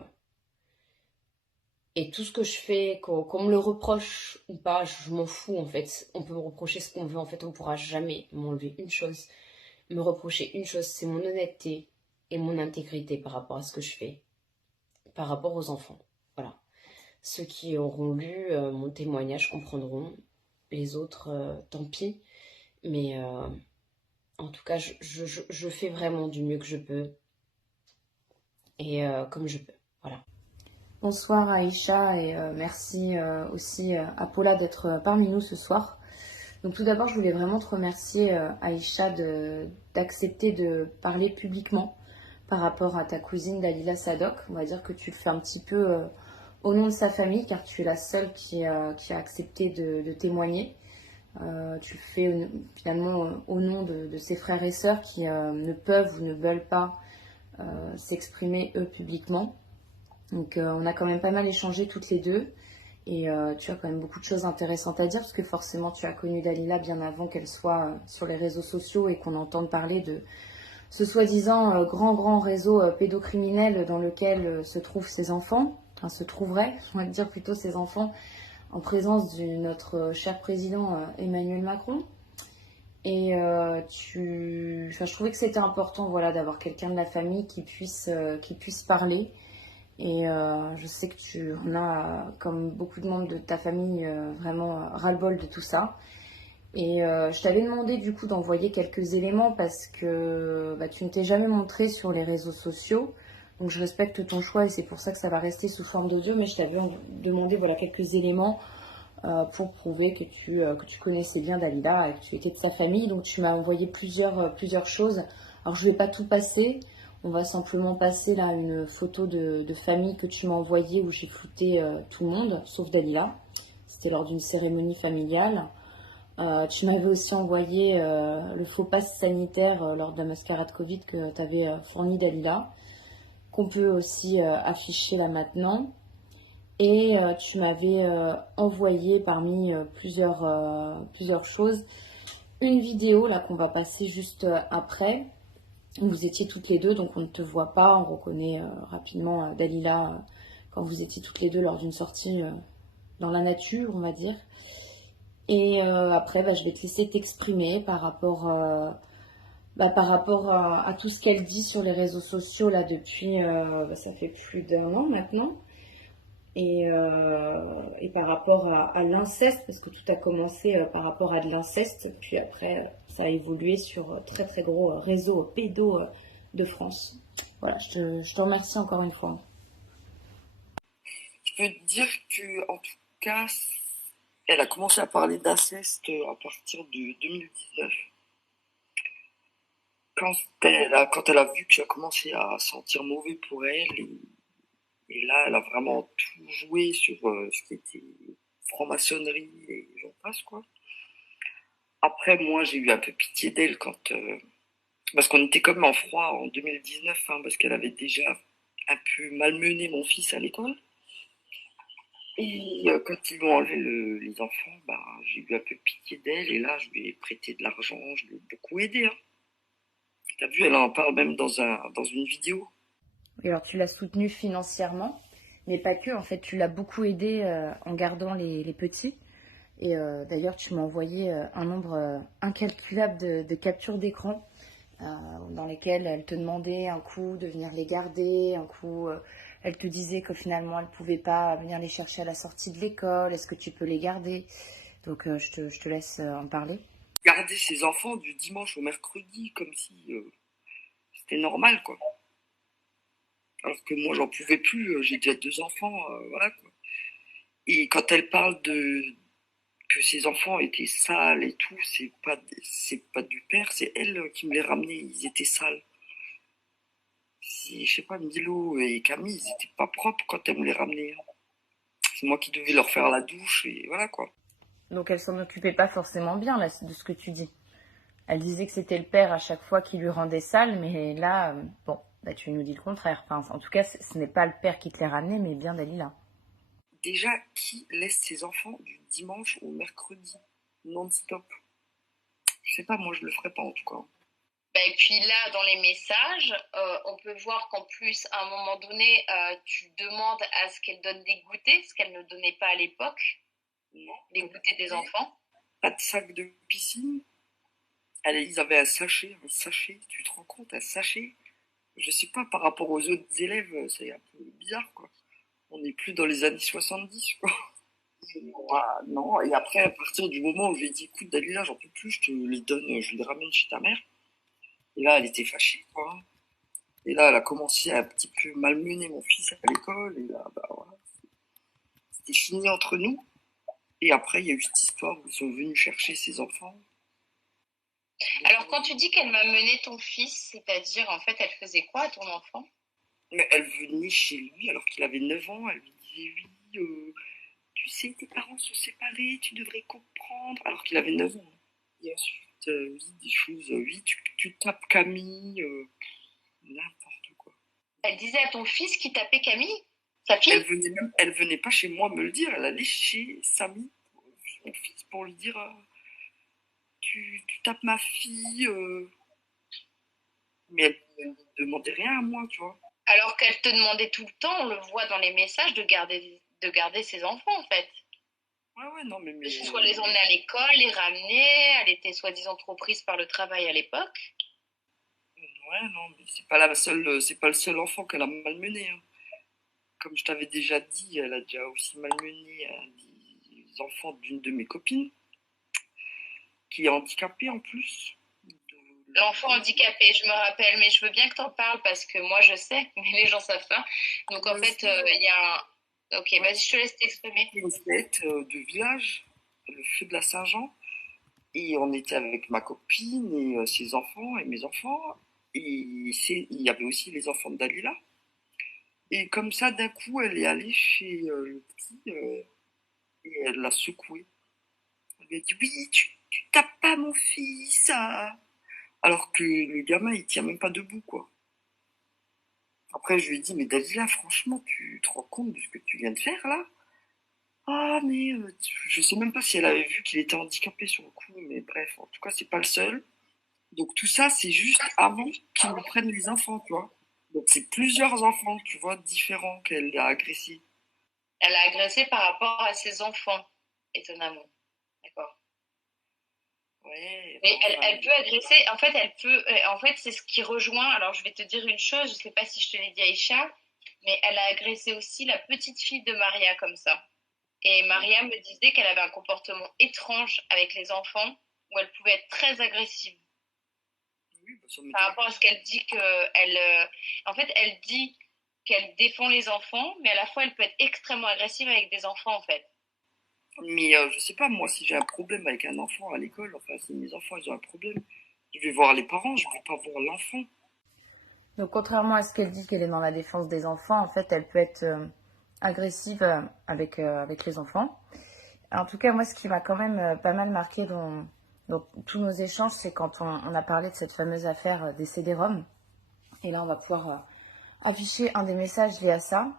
et tout ce que je fais, qu'on me le reproche ou pas, je m'en fous en fait. On peut me reprocher ce qu'on veut, en fait, on pourra jamais m'enlever une chose, me reprocher une chose, c'est mon honnêteté et mon intégrité par rapport à ce que je fais, par rapport aux enfants. Voilà. Ceux qui auront lu mon témoignage comprendront. Les autres, tant pis. Mais en tout cas, je fais vraiment du mieux que je peux et comme je peux. Voilà. Bonsoir Aïcha et merci aussi à Paula d'être parmi nous ce soir. Donc tout d'abord, je voulais vraiment te remercier Aïcha d'accepter de parler publiquement par rapport à ta cousine Dalila Sadok. On va dire que tu le fais un petit peu au nom de sa famille car tu es la seule qui a accepté de témoigner. Tu le fais finalement au nom de ses frères et sœurs qui ne peuvent ou ne veulent pas s'exprimer eux publiquement. Donc on a quand même pas mal échangé toutes les deux et tu as quand même beaucoup de choses intéressantes à dire parce que forcément tu as connu Dalila bien avant qu'elle soit sur les réseaux sociaux et qu'on entende parler de ce soi-disant grand réseau pédocriminel dans lequel se trouvent ses enfants, enfin se trouveraient, on va dire plutôt ses enfants en présence de notre cher président Emmanuel Macron. Et je trouvais que c'était important voilà, d'avoir quelqu'un de la famille qui puisse parler. Et je sais que tu en as, comme beaucoup de membres de ta famille, vraiment ras-le-bol de tout ça. Et je t'avais demandé du coup d'envoyer quelques éléments parce que bah, tu ne t'es jamais montré sur les réseaux sociaux. Donc je respecte ton choix et c'est pour ça que ça va rester sous forme d'audio. Mais je t'avais demandé voilà, quelques éléments pour prouver que tu connaissais bien Dalila et que tu étais de sa famille. Donc tu m'as envoyé plusieurs choses. Alors je ne vais pas tout passer. On va simplement passer là une photo de famille que tu m'as envoyée où j'ai flouté tout le monde, sauf Dalila. C'était lors d'une cérémonie familiale. Tu m'avais aussi envoyé le faux pass sanitaire lors de la mascarade Covid que tu avais fourni Dalila, qu'on peut aussi afficher là maintenant. Et tu m'avais envoyé parmi plusieurs choses une vidéo là qu'on va passer juste après. Vous étiez toutes les deux, donc on ne te voit pas, on reconnaît rapidement Dalila quand vous étiez toutes les deux lors d'une sortie dans la nature, on va dire. Et après, bah, je vais te laisser t'exprimer par rapport à tout ce qu'elle dit sur les réseaux sociaux là depuis, bah, ça fait plus d'un an maintenant. Et par rapport à l'inceste, parce que tout a commencé par rapport à de l'inceste, puis après ça a évolué sur très gros réseau pédo de France. Voilà, je te remercie encore une fois. Je peux te dire que, en tout cas, elle a commencé à parler d'inceste à partir de 2019. Quand elle a vu que ça commençait à sentir mauvais pour elle, et là, elle a vraiment tout joué sur ce qui était franc-maçonnerie et j'en passe, quoi. Après, moi, j'ai eu un peu pitié d'elle parce qu'on était comme en froid en 2019, hein, parce qu'elle avait déjà un peu malmené mon fils à l'école. Et quand ils lui ont enlevé les enfants, bah, j'ai eu un peu pitié d'elle et là, je lui ai prêté de l'argent, je l'ai beaucoup aidé, hein. T'as vu, elle en parle même dans une vidéo. Et alors tu l'as soutenue financièrement, mais pas que, en fait tu l'as beaucoup aidée en gardant les petits. Et d'ailleurs tu m'as envoyé un nombre incalculable de captures d'écran euh, dans lesquelles elle te demandait un coup de venir les garder, un coup elle te disait que finalement elle ne pouvait pas venir les chercher à la sortie de l'école, est-ce que tu peux les garder? Donc je te laisse en parler. Garder ses enfants du dimanche au mercredi, comme si c'était normal, quoi. Alors que moi, j'en pouvais plus, j'ai déjà deux enfants, voilà, quoi. Et quand elle parle de que ses enfants étaient sales et tout, c'est pas du père, c'est elle qui me les ramenait, ils étaient sales. Si, je sais pas, Milo et Camille, ils étaient pas propres quand elle me les ramenait, hein. C'est moi qui devais leur faire la douche et voilà, quoi. Donc elle s'en occupait pas forcément bien là, de ce que tu dis. Elle disait que c'était le père à chaque fois qui lui rendait sale, mais là, bon, bah, tu nous dis le contraire. Enfin, en tout cas, ce n'est pas le père qui te les ramenait, mais bien Dalila. Déjà, qui laisse ses enfants du dimanche au mercredi non-stop? Je sais pas, moi je le ferais pas en tout cas. Bah, et puis là, dans les messages, on peut voir qu'en plus, à un moment donné, tu demandes à ce qu'elle donne des goûters, ce qu'elle ne donnait pas à l'époque, Non, les comme goûters des enfants. pas de sac de piscine. Allez, ils avaient un sachet, tu te rends compte, un sachet. Je sais pas, par rapport aux autres élèves, c'est un peu bizarre, quoi. On n'est plus dans les années 70, quoi. Voilà, non, et après, à partir du moment où je lui ai dit, écoute, Dalila, j'en peux plus, je te les donne, je les ramène chez ta mère. Et là, elle était fâchée, quoi. Et là, elle a commencé à un petit peu malmener mon fils à l'école. Et là, bah voilà, c'était fini entre nous. Et après, il y a eu cette histoire où ils sont venus chercher ses enfants. Donc, Alors, quand tu dis qu'elle m'a mené ton fils, c'est-à-dire, en fait, elle faisait quoi à ton enfant? mais elle venait chez lui alors qu'il avait 9 ans. Elle lui disait, oui, tu sais, tes parents sont séparés, tu devrais comprendre. Alors qu'il avait 9 ans. Et ensuite, oui, des choses, oui, tu tapes Camille, n'importe quoi. Elle disait à ton fils qui tapait Camille, sa fille? Elle venait pas chez moi me le dire, elle allait chez Samy, mon fils, pour lui dire, tu tapes ma fille, mais elle ne demandait rien à moi, tu vois. Alors qu'elle te demandait tout le temps, on le voit dans les messages, de garder ses enfants, en fait. Ouais, ouais, non, Que ce soit les emmener à l'école, les ramener, elle était soi-disant trop prise par le travail à l'époque. ouais, non, mais c'est pas le seul enfant qu'elle a malmené, hein. Comme je t'avais déjà dit, elle a déjà aussi malmené des enfants d'une de mes copines, qui est handicapée en plus. L'enfant handicapé, je me rappelle, mais je veux bien que t'en parles parce que moi je sais, mais les gens savent pas. Donc en fait, il y a un... Ok, Ouais, vas-y, je te laisse t'exprimer. c'était une fête de village, le feu de la Saint-Jean. Et on était avec ma copine et ses enfants et mes enfants. Et il y avait aussi les enfants de Dalila. Et comme ça, d'un coup, elle est allée chez le petit et elle l'a secoué. Elle lui a dit, oui, tu tapes pas mon fils, ah. Alors que le gamin, il tient même pas debout, quoi. Après, je lui ai dit, mais Dalila, franchement, tu te rends compte de ce que tu viens de faire, là? Ah, mais je sais même pas si elle avait vu qu'il était handicapé sur le coup, mais bref, en tout cas, c'est pas le seul. Donc tout ça, c'est juste avant qu'ils me prennent les enfants, tu vois. Donc c'est plusieurs enfants, tu vois, différents qu'elle a agressés. Elle a agressé par rapport à ses enfants, étonnamment. D'accord. Ouais, Mais elle, enfin, elle peut agresser, en fait, en fait, c'est ce qui rejoint. Alors, je vais te dire une chose, je sais pas si je te l'ai dit, Aïcha, mais elle a agressé aussi la petite fille de Maria comme ça. Et Maria me disait qu'elle avait un comportement étrange avec les enfants, où elle pouvait être très agressive. oui, bah, ça Par m'étonne rapport pas. à ce qu'elle dit en fait, elle dit qu'elle défend les enfants, mais à la fois, elle peut être extrêmement agressive avec des enfants, en fait. Mais je sais pas, moi, si j'ai un problème avec un enfant à l'école, enfin, si mes enfants, ils ont un problème, je vais voir les parents, je vais pas voir l'enfant. Donc, contrairement à ce qu'elle dit qu'elle est dans la défense des enfants, en fait, elle peut être agressive avec les enfants. En tout cas, moi, ce qui m'a quand même pas mal marqué dans tous nos échanges, c'est quand on a parlé de cette fameuse affaire des CD-ROM. Et là, on va pouvoir afficher un des messages liés à ça,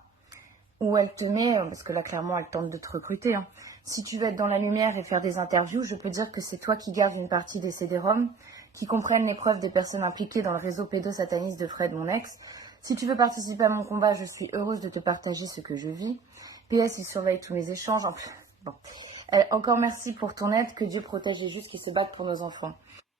où elle te met, parce que là, clairement, elle tente de te recruter, hein. Si tu veux être dans la lumière et faire des interviews, je peux dire que c'est toi qui gardes une partie des CD-ROM, qui comprennent les preuves des personnes impliquées dans le réseau pédosataniste de Fred, mon ex. Si tu veux participer à mon combat, je suis heureuse de te partager ce que je vis. PS, il surveille tous mes échanges. Bon. Encore merci pour ton aide, que Dieu protège les justes qui se battent pour nos enfants.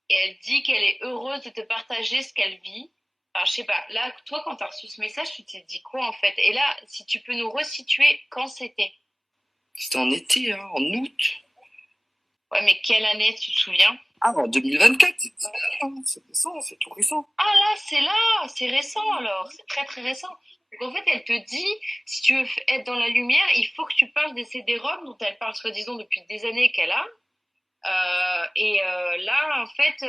Et elle dit qu'elle est heureuse de te partager ce qu'elle vit. Enfin, je sais pas, là, toi, quand t'as reçu ce message, tu t'es dit quoi, en fait? Et là, si tu peux nous resituer quand c'était. C'était en été, hein, en août. Ouais, mais quelle année, tu te souviens? Ah, en 2024, c'est récent, c'est tout récent. Ah là, c'est récent alors, c'est très très récent. Donc en fait, elle te dit, si tu veux être dans la lumière, il faut que tu parles des CD-ROM dont elle parle soi-disant depuis des années qu'elle a. Là, en fait,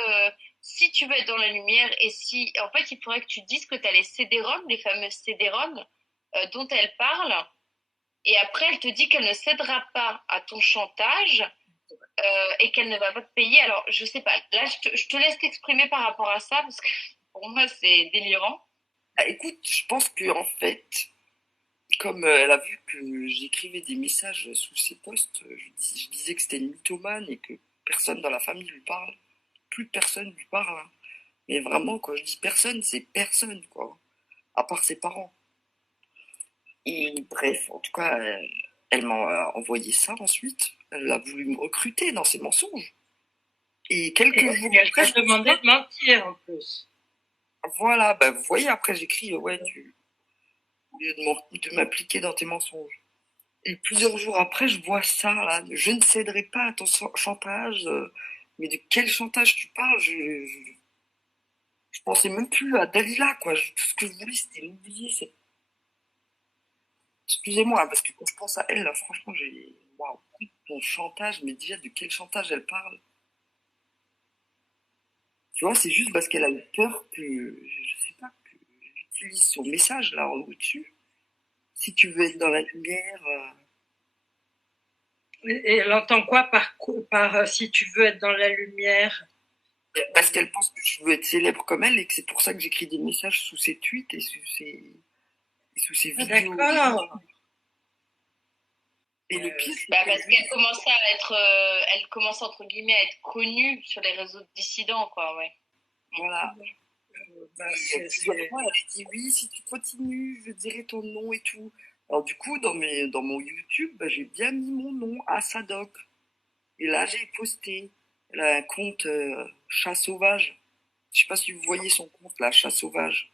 si tu veux être dans la lumière et si, en fait, il faudrait que tu dises que tu as les CD-ROM, les fameuses CD-ROM dont elle parle. Et après, elle te dit qu'elle ne cédera pas à ton chantage et qu'elle ne va pas te payer. Alors, je sais pas. Là, je te laisse t'exprimer par rapport à ça parce que pour moi, c'est délirant. Ah, écoute, je pense que en fait, comme elle a vu que j'écrivais des messages sous ses posts, je disais que c'était une mythomane et que personne dans la famille lui parle. Plus personne lui parle, hein. Mais vraiment, quand je dis personne, c'est personne, quoi. À part ses parents. Et bref, en tout cas, elle m'a envoyé ça ensuite. Elle a voulu me recruter dans ses mensonges. Et quelques jours Et elle après, t'a demandé de mentir en plus. voilà, bah, vous voyez, après j'écris, ouais, au lieu de m'appliquer dans tes mensonges. Et plusieurs jours après, je vois ça, là, je ne céderai pas à ton chantage. Mais de quel chantage tu parles? Je pensais même plus à Dalila, quoi. Tout ce que je voulais, c'était l'oublier. Excusez-moi, parce que quand je pense à elle, là, franchement, j'ai... Waouh, ton chantage, mais déjà, de quel chantage elle parle? Tu vois, c'est juste parce qu'elle a eu peur que, je sais pas, que j'utilise son message, là, au-dessus. Si tu veux être dans la lumière... Et elle entend quoi par si tu veux être dans la lumière? Parce qu'elle pense que je veux être célèbre comme elle et que c'est pour ça que j'écris des messages sous ses tweets et sous ses Ah, vidéos. d'accord. Et le pire, c'est Bah, que parce qu'elle commence à être, elle commence entre guillemets à être connue sur les réseaux dissidents, quoi, ouais. voilà. Bah, Il y a plusieurs fois, elle a dit oui, si tu continues, je dirai ton nom et tout. Alors du coup, dans mon YouTube, bah, j'ai bien mis mon nom à Sadoc. Et là, j'ai posté. Elle a un compte chat sauvage. Je sais pas si vous voyez son compte là, chat sauvage.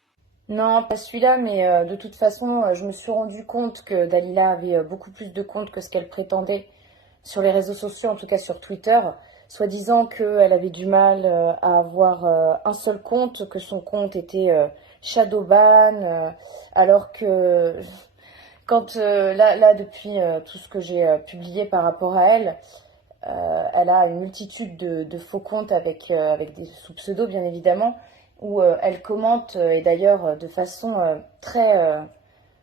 Non, pas celui-là, mais de toute façon, je me suis rendu compte que Dalila avait beaucoup plus de comptes que ce qu'elle prétendait sur les réseaux sociaux, en tout cas sur Twitter, soi-disant qu'elle avait du mal à avoir un seul compte, que son compte était shadowban, alors que quand là depuis tout ce que j'ai publié par rapport à elle, elle a une multitude de faux comptes avec des sous pseudo bien évidemment, où elle commente et d'ailleurs de façon très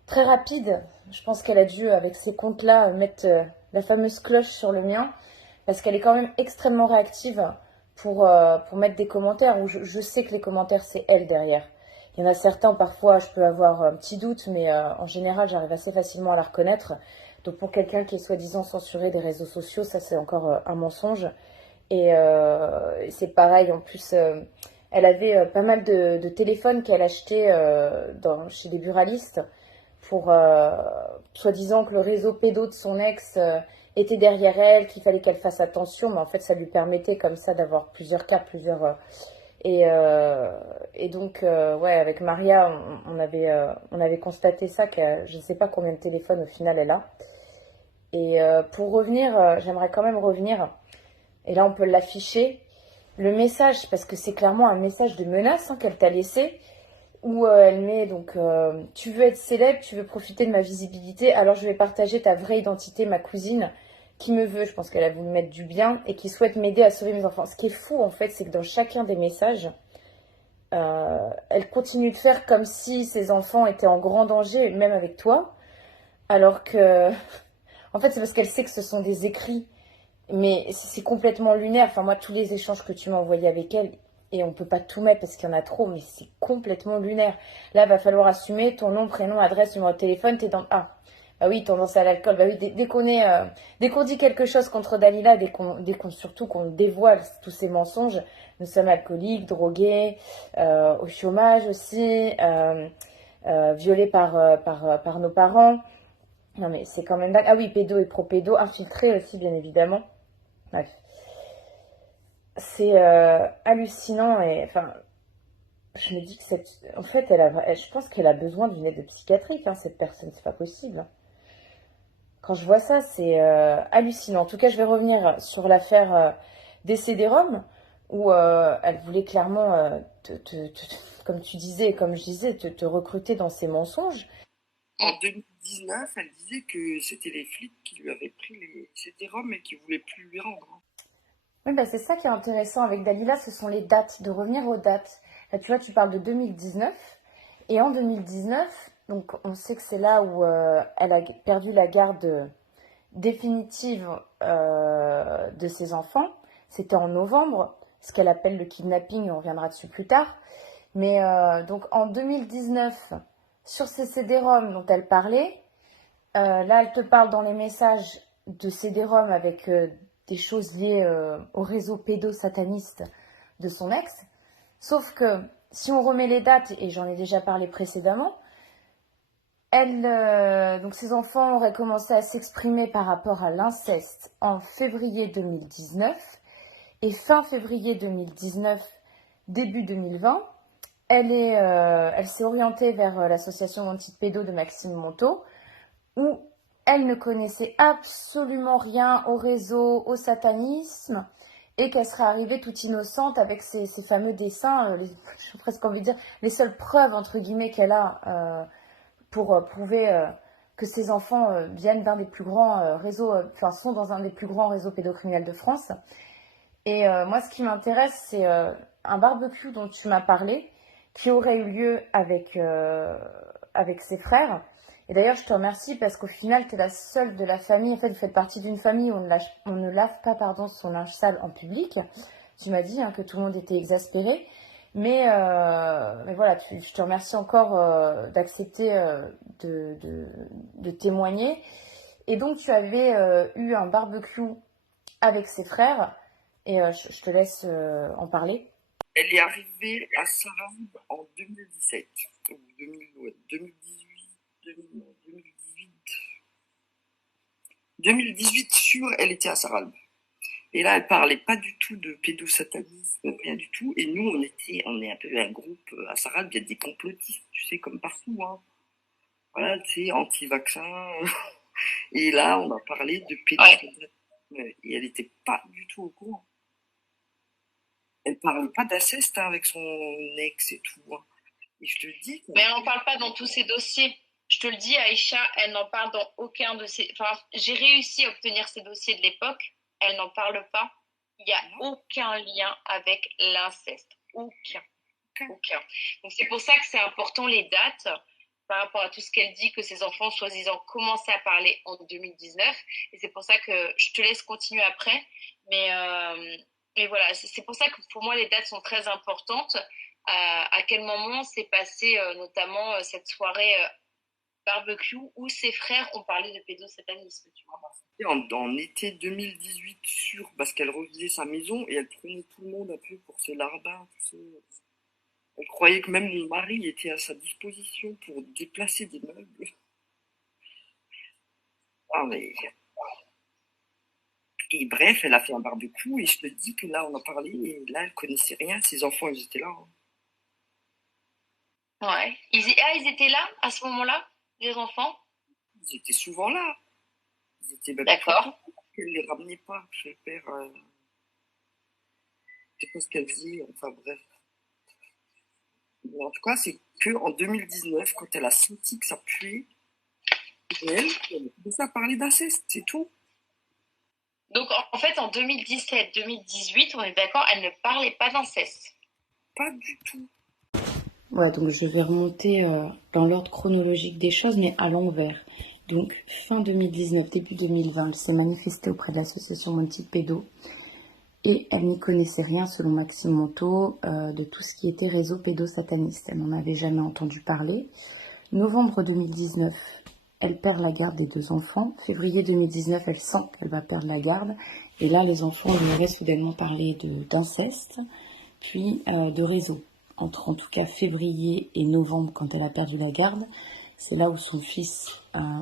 rapide. Je pense qu'elle a dû avec ces comptes-là mettre la fameuse cloche sur le mien parce qu'elle est quand même extrêmement réactive pour mettre des commentaires où je sais que les commentaires c'est elle derrière. Il y en a certains, parfois, je peux avoir un petit doute, mais en général, j'arrive assez facilement à la reconnaître. Donc, pour quelqu'un qui est soi-disant censuré des réseaux sociaux, ça, c'est encore un mensonge. Et c'est pareil, en plus, elle avait pas mal de téléphones qu'elle achetait chez des buralistes pour soi-disant que le réseau pédo de son ex était derrière elle, qu'il fallait qu'elle fasse attention, mais en fait, ça lui permettait comme ça d'avoir plusieurs cas, et, euh, et donc, ouais, avec Maria, on avait constaté ça, que je ne sais pas combien de téléphones au final elle a. Et pour revenir, j'aimerais quand même revenir, et là on peut l'afficher, le message, parce que c'est clairement un message de menace qu'elle t'a laissé, où elle met donc tu veux être célèbre, tu veux profiter de ma visibilité, alors je vais partager ta vraie identité, ma cousine, qui me veut, je pense qu'elle a voulu mettre du bien, et qui souhaite m'aider à sauver mes enfants. Ce qui est fou en fait, c'est que dans chacun des messages, elle continue de faire comme si ses enfants étaient en grand danger, même avec toi, alors que, en fait, c'est parce qu'elle sait que ce sont des écrits, mais c'est complètement lunaire. Enfin, moi, tous les échanges que tu m'as envoyés avec elle, et on peut pas tout mettre parce qu'il y en a trop, mais c'est complètement lunaire. Là, va falloir assumer ton nom, prénom, adresse, numéro de téléphone, t'es dans... Ah, bah oui, tendance à l'alcool. Bah oui, dès qu'on dit quelque chose contre Dalila, surtout qu'on dévoile tous ces mensonges, nous sommes alcooliques, drogués, au chômage aussi, violés par nos parents. Non mais c'est quand même dingue. Ah oui, pédo et pro-pédo, infiltrés aussi bien évidemment. Bref. C'est hallucinant et enfin, je me dis que en fait, je pense qu'elle a besoin d'une aide psychiatrique, cette personne, c'est pas possible. Quand je vois ça, c'est hallucinant. En tout cas, je vais revenir sur l'affaire des CD-ROM, où elle voulait clairement, comme tu disais, comme je disais, te recruter dans ses mensonges. En 2019, elle disait que c'était les flics qui lui avaient pris les CD-ROM et qui voulaient plus lui rendre. Oui, bah c'est ça qui est intéressant avec Dalila, ce sont les dates, de revenir aux dates. Là, tu vois, tu parles de 2019, et en 2019, donc on sait que c'est là où elle a perdu la garde définitive de ses enfants. C'était en novembre, ce qu'elle appelle le kidnapping, on reviendra dessus plus tard. Mais donc en 2019, sur ces CD-ROM dont elle parlait, là elle te parle dans les messages de CD-ROM avec des choses liées au réseau pédosataniste de son ex. Sauf que si on remet les dates, et j'en ai déjà parlé précédemment, donc ces enfants auraient commencé à s'exprimer par rapport à l'inceste en février 2019, et fin février 2019, début 2020, elle s'est orientée vers l'association Anti-Pédo de Maxime Montaut, où elle ne connaissait absolument rien au réseau, au satanisme, et qu'elle serait arrivée toute innocente avec ces fameux dessins, j'ai presque envie de dire, les seules preuves, entre guillemets, qu'elle a pour prouver que ces enfants viennent d'un des plus grands réseaux, sont dans un des plus grands réseaux pédocriminels de France. Et moi, ce qui m'intéresse, c'est un barbecue dont tu m'as parlé, qui aurait eu lieu avec ses frères. Et d'ailleurs, je te remercie parce qu'au final, tu es la seule de la famille. En fait, vous faites partie d'une famille où on ne lave pas son linge sale en public. Tu m'as dit que tout le monde était exaspéré. Mais voilà, je te remercie encore d'accepter de témoigner. Et donc, tu avais eu un barbecue avec ses frères. Et je te laisse en parler. Elle est arrivée à Sarab en 2017, ou 2018, 2018 sûr, elle était à Sarab. Et là, elle parlait pas du tout de pédosatanisme, rien du tout. Et nous, on est un peu un groupe à Sarab, il y a des complotistes, tu sais, comme partout, hein. Voilà, tu sais, anti-vaccin. Et là, on a parlé de pédosatanisme. Et elle était pas du tout au courant. Elle parlait pas d'inceste avec son ex et tout, hein. Et je te dis Mais elle n'en parle pas dans tous ses dossiers. Je te le dis, Aïcha, elle n'en parle dans aucun de ses... Enfin, j'ai réussi à obtenir ces dossiers de l'époque. Elle n'en parle pas. Il n'y a aucun lien avec l'inceste. Aucun. Donc c'est pour ça que c'est important les dates par rapport à tout ce qu'elle dit, que ses enfants, soi-disant, commençaient à parler en 2019. Et c'est pour ça que je te laisse continuer après. Mais voilà, c'est pour ça que pour moi, les dates sont très importantes. À quel moment s'est passé notamment cette soirée barbecue où ses frères ont parlé de pédosatanisme, tu vois. en été 2018 sûr, parce qu'elle refaisait sa maison et elle prenait tout le monde un peu pour ses larbins, tout ça. Elle croyait que même mon mari était à sa disposition pour déplacer des meubles. Ah mais... Et bref, elle a fait un barbecue et je te dis que là, on a parlé et là, elle connaissait rien. Ses enfants, ils étaient là, hein. Ouais. Ils étaient là à ce moment-là, les enfants? Ils étaient souvent là. Ils étaient même D'accord. qu'elle les ramenait pas. Je sais pas ce qu'elle faisait. Enfin bref. Mais en tout cas, c'est que en 2019, quand elle a senti que ça puait, elle a commencé à parler d'inceste, c'est tout. Donc en fait, en 2017-2018, on est d'accord, elle ne parlait pas d'inceste. Pas du tout. Ouais, donc je vais remonter dans l'ordre chronologique des choses, mais à l'envers. Donc, fin 2019, début 2020, elle s'est manifestée auprès de l'association Monty Pédo et elle n'y connaissait rien, selon Maxime Montaut, de tout ce qui était réseau pédosataniste. Elle n'en avait jamais entendu parler. Novembre 2019, elle perd la garde des 2 enfants. Février 2019, elle sent qu'elle va perdre la garde. Et là, les enfants lui auraient soudainement parlé d'inceste, puis de réseau. Entre en tout cas février et novembre, quand elle a perdu la garde, c'est là où son fils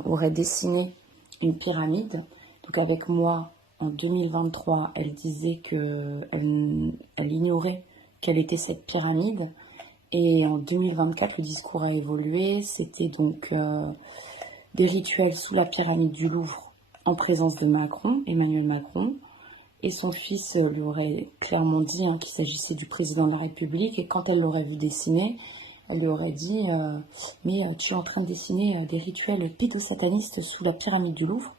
aurait dessiné une pyramide. Donc avec moi, en 2023, elle disait qu'elle ignorait quelle était cette pyramide. Et en 2024, le discours a évolué. C'était donc des rituels sous la pyramide du Louvre en présence de Emmanuel Macron. Et son fils lui aurait clairement dit qu'il s'agissait du président de la République. Et quand elle l'aurait vu dessiner, elle lui aurait dit mais tu es en train de dessiner des rituels pédosatanistes sous la pyramide du Louvre.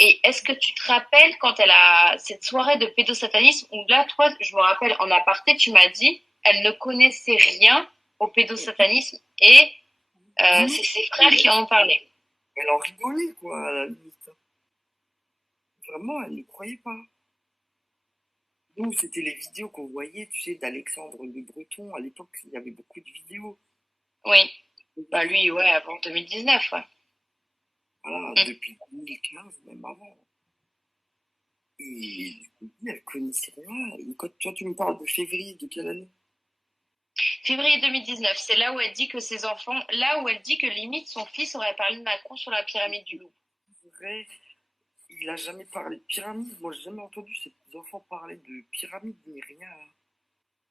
Et est-ce que tu te rappelles quand elle a cette soirée de pédosatanisme où là, toi, je me rappelle en aparté, tu m'as dit, elle ne connaissait rien au pédosatanisme et c'est ses frères qui en ont parlé. Elle en rigolait, quoi, à la limite. Vraiment, elle ne croyait pas. Nous, c'était les vidéos qu'on voyait, tu sais, d'Alexandre Le Breton. À l'époque, il y avait beaucoup de vidéos. Oui. Bah lui, ouais, avant 2019, ouais. Voilà, depuis 2015, même avant. Et du coup, elle connaissait rien. Et quand toi, tu me parles de février, de quelle année? Février 2019, c'est là où elle dit que ses enfants, là où elle dit que limite son fils aurait parlé de Macron sur la pyramide du Louvre. Vrai, il a jamais parlé de pyramide. Moi, j'ai jamais entendu ces enfants parler de pyramide ni rien.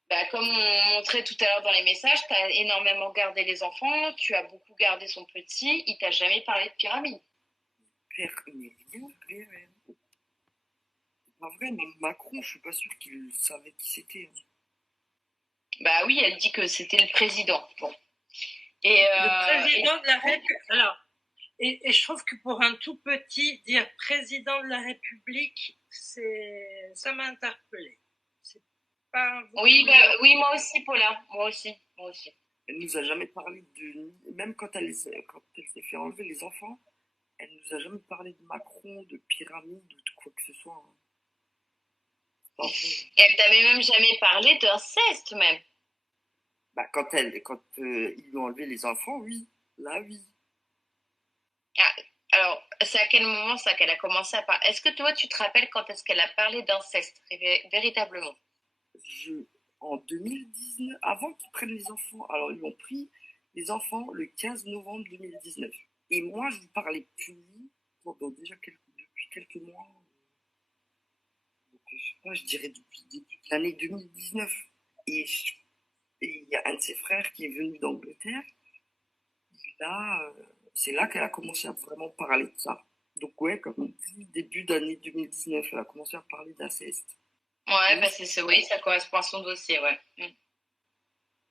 Bah, comme on montrait tout à l'heure dans les messages, tu as énormément gardé les enfants, tu as beaucoup gardé son petit, il t'a jamais parlé de pyramide. Père, ni rien, rien, rien. C'est pas vrai, même Macron, je suis pas sûr qu'il savait qui c'était. Hein. Bah oui, elle dit que c'était le président. Bon. Et, Le président de la République. Alors, et je trouve que pour un tout petit, dire président de la République, ça m'a interpellée. C'est pas un oui, oui, moi aussi, Paula. Moi aussi. Elle nous a jamais parlé de. Même quand elle s'est fait enlever les enfants, elle nous a jamais parlé de Macron, de pyramide ou de quoi que ce soit. Hein. Enfin, et elle t'avait même jamais parlé d'inceste, même. bah, quand ils lui ont enlevé les enfants, oui. Là, oui. Ah, alors, c'est à quel moment ça qu'elle a commencé à parler? Est-ce que toi, tu te rappelles quand est-ce qu'elle a parlé d'inceste, véritablement? En 2019, avant qu'ils prennent les enfants, alors ils ont pris les enfants le 15 novembre 2019. Et moi, je ne parlais plus pendant déjà depuis quelques mois. Donc, je sais pas, je dirais depuis le début de l'année 2019. Et il y a un de ses frères qui est venu d'Angleterre. Là, c'est là qu'elle a commencé à vraiment parler de ça. Donc ouais, comme on dit, début d'année 2019, elle a commencé à parler d'inceste. Ouais, bah c'est ça, oui, ça correspond à son dossier, ouais.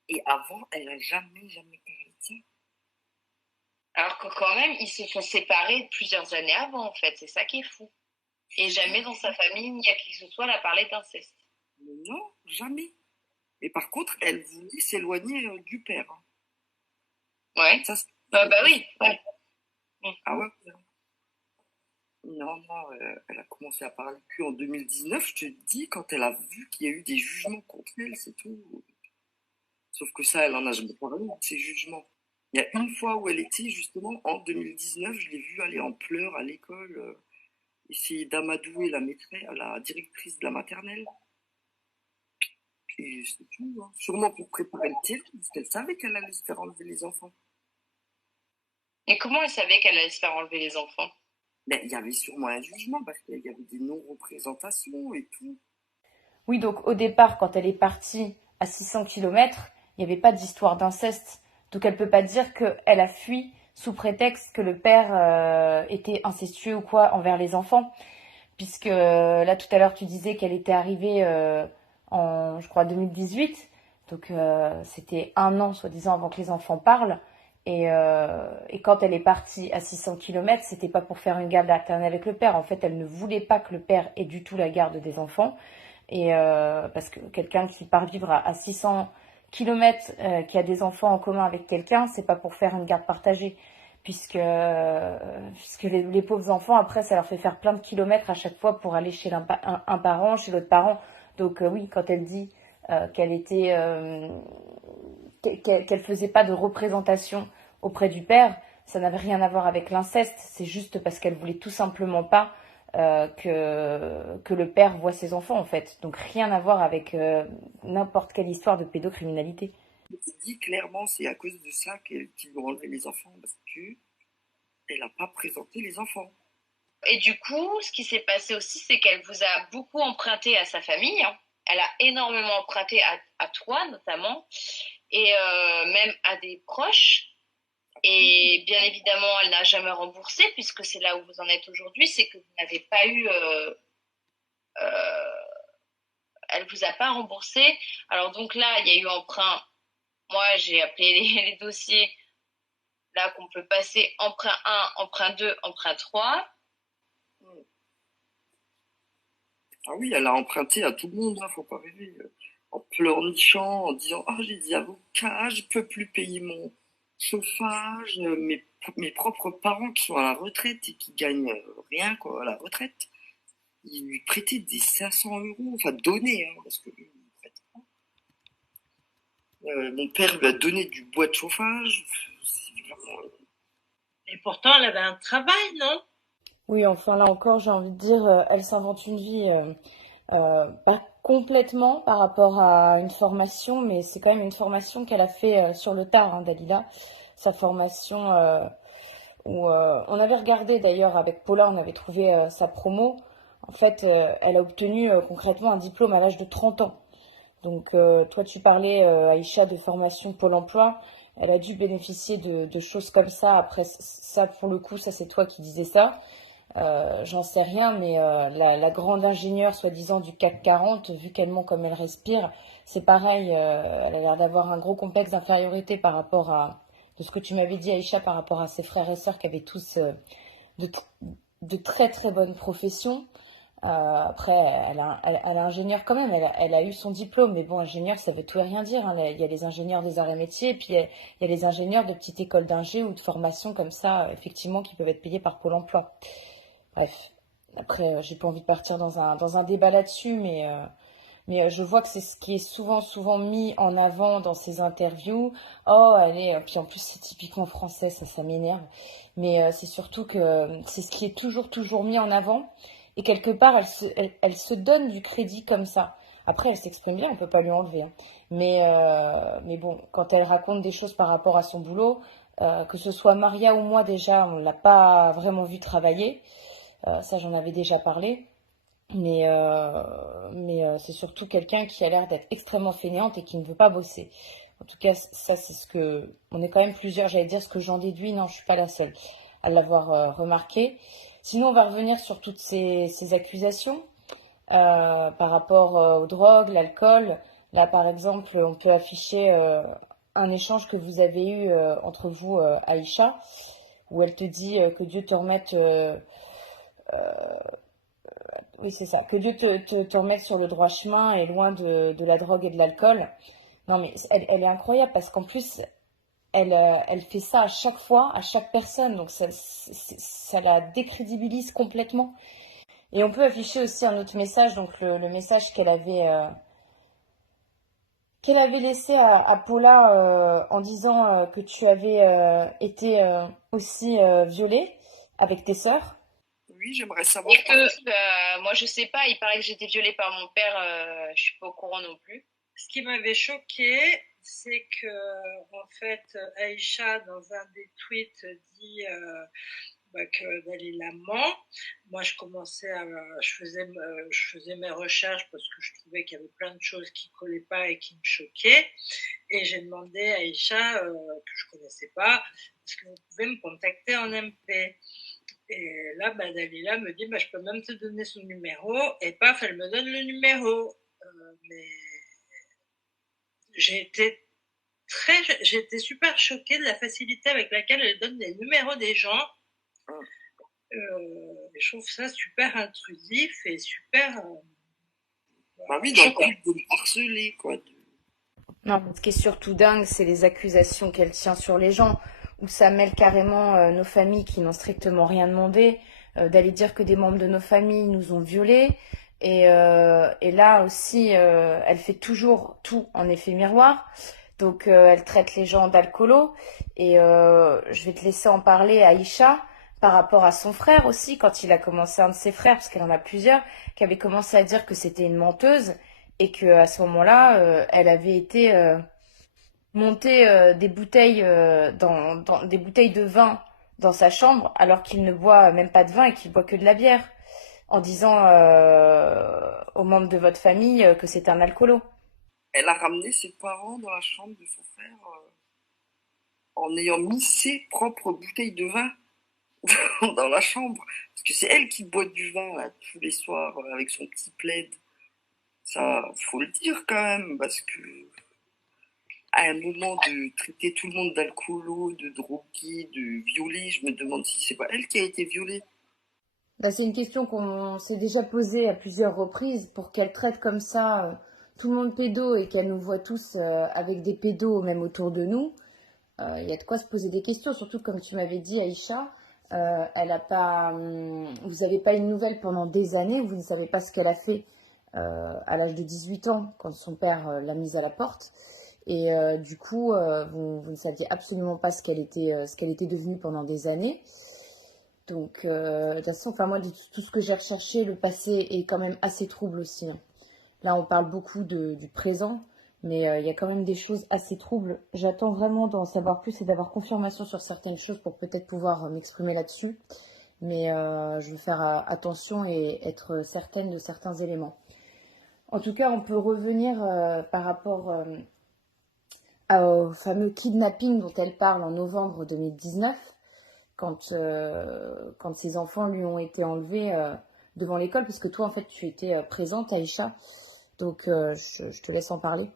Et avant, elle n'a jamais parlé de ça. Alors que quand même, ils se sont séparés plusieurs années avant, en fait. C'est ça qui est fou. Et jamais dans sa famille, ni à qui que ce soit, elle a parlé d'inceste. Non, jamais. Et par contre, elle voulait s'éloigner du père. Hein. Ouais. Ça, bah oui. Ouais. Ah ouais. Non, elle a commencé à parler que en 2019, je te dis, quand elle a vu qu'il y a eu des jugements contre elle, c'est tout. Sauf que ça, elle en a jamais parlé de ces jugements. Il y a une fois où elle était justement en 2019, je l'ai vue aller en pleurs à l'école, essayer d'amadouer la maîtresse, la directrice de la maternelle. Et c'est tout, hein. Sûrement pour préparer le terrain, parce qu'elle savait qu'elle allait se faire enlever les enfants. Et comment elle savait qu'elle allait se faire enlever les enfants? Ben, il y avait sûrement un jugement, parce qu'il y avait des non-représentations et tout. Oui, donc au départ, quand elle est partie à 600 km, il n'y avait pas d'histoire d'inceste. Donc elle ne peut pas dire qu'elle a fui sous prétexte que le père était incestueux ou quoi envers les enfants. Puisque là, tout à l'heure, tu disais qu'elle était arrivée en, je crois, 2018. Donc c'était un an, soi-disant, avant que les enfants parlent. Et quand elle est partie à 600 km, c'était pas pour faire une garde alternée avec le père. En fait, elle ne voulait pas que le père ait du tout la garde des enfants. Et parce que quelqu'un qui part vivre à 600 km, qui a des enfants en commun avec quelqu'un, c'est pas pour faire une garde partagée. Puisque les pauvres enfants, après, ça leur fait faire plein de kilomètres à chaque fois pour aller chez un parent, chez l'autre parent. Donc oui, quand elle dit qu'elle faisait pas de représentation auprès du père, ça n'avait rien à voir avec l'inceste. C'est juste parce qu'elle voulait tout simplement pas que le père voit ses enfants, en fait. Donc rien à voir avec n'importe quelle histoire de pédocriminalité. Il dit clairement c'est à cause de ça qu'ils lui ont enlevé les enfants, parce qu'elle n'a pas présenté les enfants. Et du coup, ce qui s'est passé aussi, c'est qu'elle vous a beaucoup emprunté à sa famille. Hein. Elle a énormément emprunté à toi, notamment, et même à des proches. Et bien évidemment, elle n'a jamais remboursé, puisque c'est là où vous en êtes aujourd'hui, c'est que vous n'avez pas eu... elle vous a pas remboursé. Alors donc là, il y a eu emprunt. Moi, j'ai appelé les dossiers là qu'on peut passer emprunt 1, emprunt 2, emprunt 3. Ah oui, elle a emprunté à tout le monde, hein, faut pas rêver. En pleurnichant, en disant ah j'ai des avocats, je peux plus payer mon chauffage, mes propres parents qui sont à la retraite et qui gagnent rien quoi à la retraite, ils lui prêtaient des 500 euros, enfin donné, hein, parce que lui, il prête pas. Mon père lui a donné du bois de chauffage. C'est vraiment, Et pourtant, elle avait un travail, non? Oui, enfin là encore, j'ai envie de dire, elle s'invente une vie, pas complètement par rapport à une formation, mais c'est quand même une formation qu'elle a fait sur le tard, hein, Dalila. Sa formation où on avait regardé d'ailleurs avec Paula, on avait trouvé sa promo. En fait, elle a obtenu concrètement un diplôme à l'âge de 30 ans. Donc, toi, tu parlais, Aïcha, de formation Pôle emploi. Elle a dû bénéficier de choses comme ça. Après, ça, pour le coup, ça, c'est toi qui disais ça. J'en sais rien, mais la grande ingénieure, soi-disant, du CAC 40, vu qu'elle ment comme elle respire, c'est pareil. Elle a l'air d'avoir un gros complexe d'infériorité par rapport à de ce que tu m'avais dit, Aïcha, par rapport à ses frères et sœurs qui avaient tous de, de très très bonnes professions. Après, elle a ingénieur quand même, elle a eu son diplôme, mais bon, ingénieur, ça veut tout et rien dire, hein. Il y a les ingénieurs des arts et métiers, et puis il y a les ingénieurs de petites écoles d'ingé ou de formation comme ça, effectivement, qui peuvent être payés par Pôle emploi. Bref, après, j'ai pas envie de partir dans un débat là-dessus, mais je vois que c'est ce qui est souvent mis en avant dans ces interviews. Oh, allez, puis en plus, c'est typiquement français, ça m'énerve. Mais c'est surtout que c'est ce qui est toujours mis en avant. Et quelque part, elle se donne du crédit comme ça. Après, elle s'exprime bien, on peut pas lui enlever, hein. Mais bon, quand elle raconte des choses par rapport à son boulot, que ce soit Maria ou moi déjà, on l'a pas vraiment vu travailler. Ça, j'en avais déjà parlé. Mais c'est surtout quelqu'un qui a l'air d'être extrêmement fainéante et qui ne veut pas bosser. En tout cas, ça, c'est ce que... On est quand même plusieurs, j'allais dire ce que j'en déduis. Non, je suis pas la seule à l'avoir remarqué. Sinon, on va revenir sur toutes ces accusations par rapport aux drogues, l'alcool. Là, par exemple, on peut afficher un échange que vous avez eu entre vous, Aïcha, où elle te dit que Dieu te remette... oui, c'est ça. Que Dieu te remette sur le droit chemin et loin de la drogue et de l'alcool. Non, mais elle est incroyable parce qu'en plus, elle fait ça à chaque fois, à chaque personne. Donc, ça la décrédibilise complètement. Et on peut afficher aussi un autre message, donc le message qu'elle avait laissé à Paula en disant que tu avais été aussi violée avec tes sœurs. Oui, j'aimerais savoir Et que, moi, je sais pas, il paraît que j'ai été violée par mon père, je suis pas au courant non plus. Ce qui m'avait choqué, c'est que, en fait, Aïcha, dans un des tweets, dit que Dalila ment. Moi, je faisais mes recherches parce que je trouvais qu'il y avait plein de choses qui collaient pas et qui me choquaient. Et j'ai demandé à Aïcha, que je connaissais pas, est-ce que vous pouvez me contacter en MP? Et là, Dalila me dit, je peux même te donner son numéro. Et paf, elle me donne le numéro. Mais j'ai été j'ai été super choquée de la facilité avec laquelle elle donne les numéros des gens. Je trouve ça super intrusif et super. Bah oui, dans le but de me harceler, quoi. Non, ce qui est surtout dingue, c'est les accusations qu'elle tient sur les gens, où ça mêle carrément nos familles qui n'ont strictement rien demandé, d'aller dire que des membres de nos familles nous ont violés. Et là aussi, elle fait toujours tout en effet miroir. Donc, elle traite les gens d'alcoolos. Et je vais te laisser en parler à Aïcha par rapport à son frère aussi, quand il a commencé, un de ses frères, parce qu'elle en a plusieurs, qui avait commencé à dire que c'était une menteuse et que à ce moment-là, elle avait été monter des bouteilles dans des bouteilles de vin dans sa chambre alors qu'il ne boit même pas de vin et qu'il boit que de la bière, en disant aux membres de votre famille que c'est un alcoolo. Elle a ramené ses parents dans la chambre de son frère en ayant mis ses propres bouteilles de vin dans la chambre. Parce que c'est elle qui boit du vin là, tous les soirs avec son petit plaid. Ça, faut le dire quand même, parce que à un moment de traiter tout le monde d'alcoolo, de drogué, de violé, je me demande si c'est pas elle qui a été violée. Bah, c'est une question qu'on s'est déjà posée à plusieurs reprises pour qu'elle traite comme ça tout le monde pédo et qu'elle nous voit tous avec des pédos même autour de nous. Il y a de quoi se poser des questions, surtout comme tu m'avais dit, Aïcha, elle a pas, vous n'avez pas une nouvelle pendant des années, vous ne savez pas ce qu'elle a fait à l'âge de 18 ans quand son père l'a mise à la porte. Et du coup, vous ne saviez absolument pas ce qu'elle était devenue pendant des années. Donc, de toute façon, enfin, moi, de tout ce que j'ai recherché, le passé est quand même assez trouble aussi, hein. Là, on parle beaucoup du présent, mais il y a quand même des choses assez troubles. J'attends vraiment d'en savoir plus et d'avoir confirmation sur certaines choses pour peut-être pouvoir m'exprimer là-dessus. Mais je veux faire attention et être certaine de certains éléments. En tout cas, on peut revenir par rapport au fameux kidnapping dont elle parle en novembre 2019, quand ses enfants lui ont été enlevés devant l'école, puisque toi, en fait, tu étais présente, Aïcha. Donc, je te laisse en parler.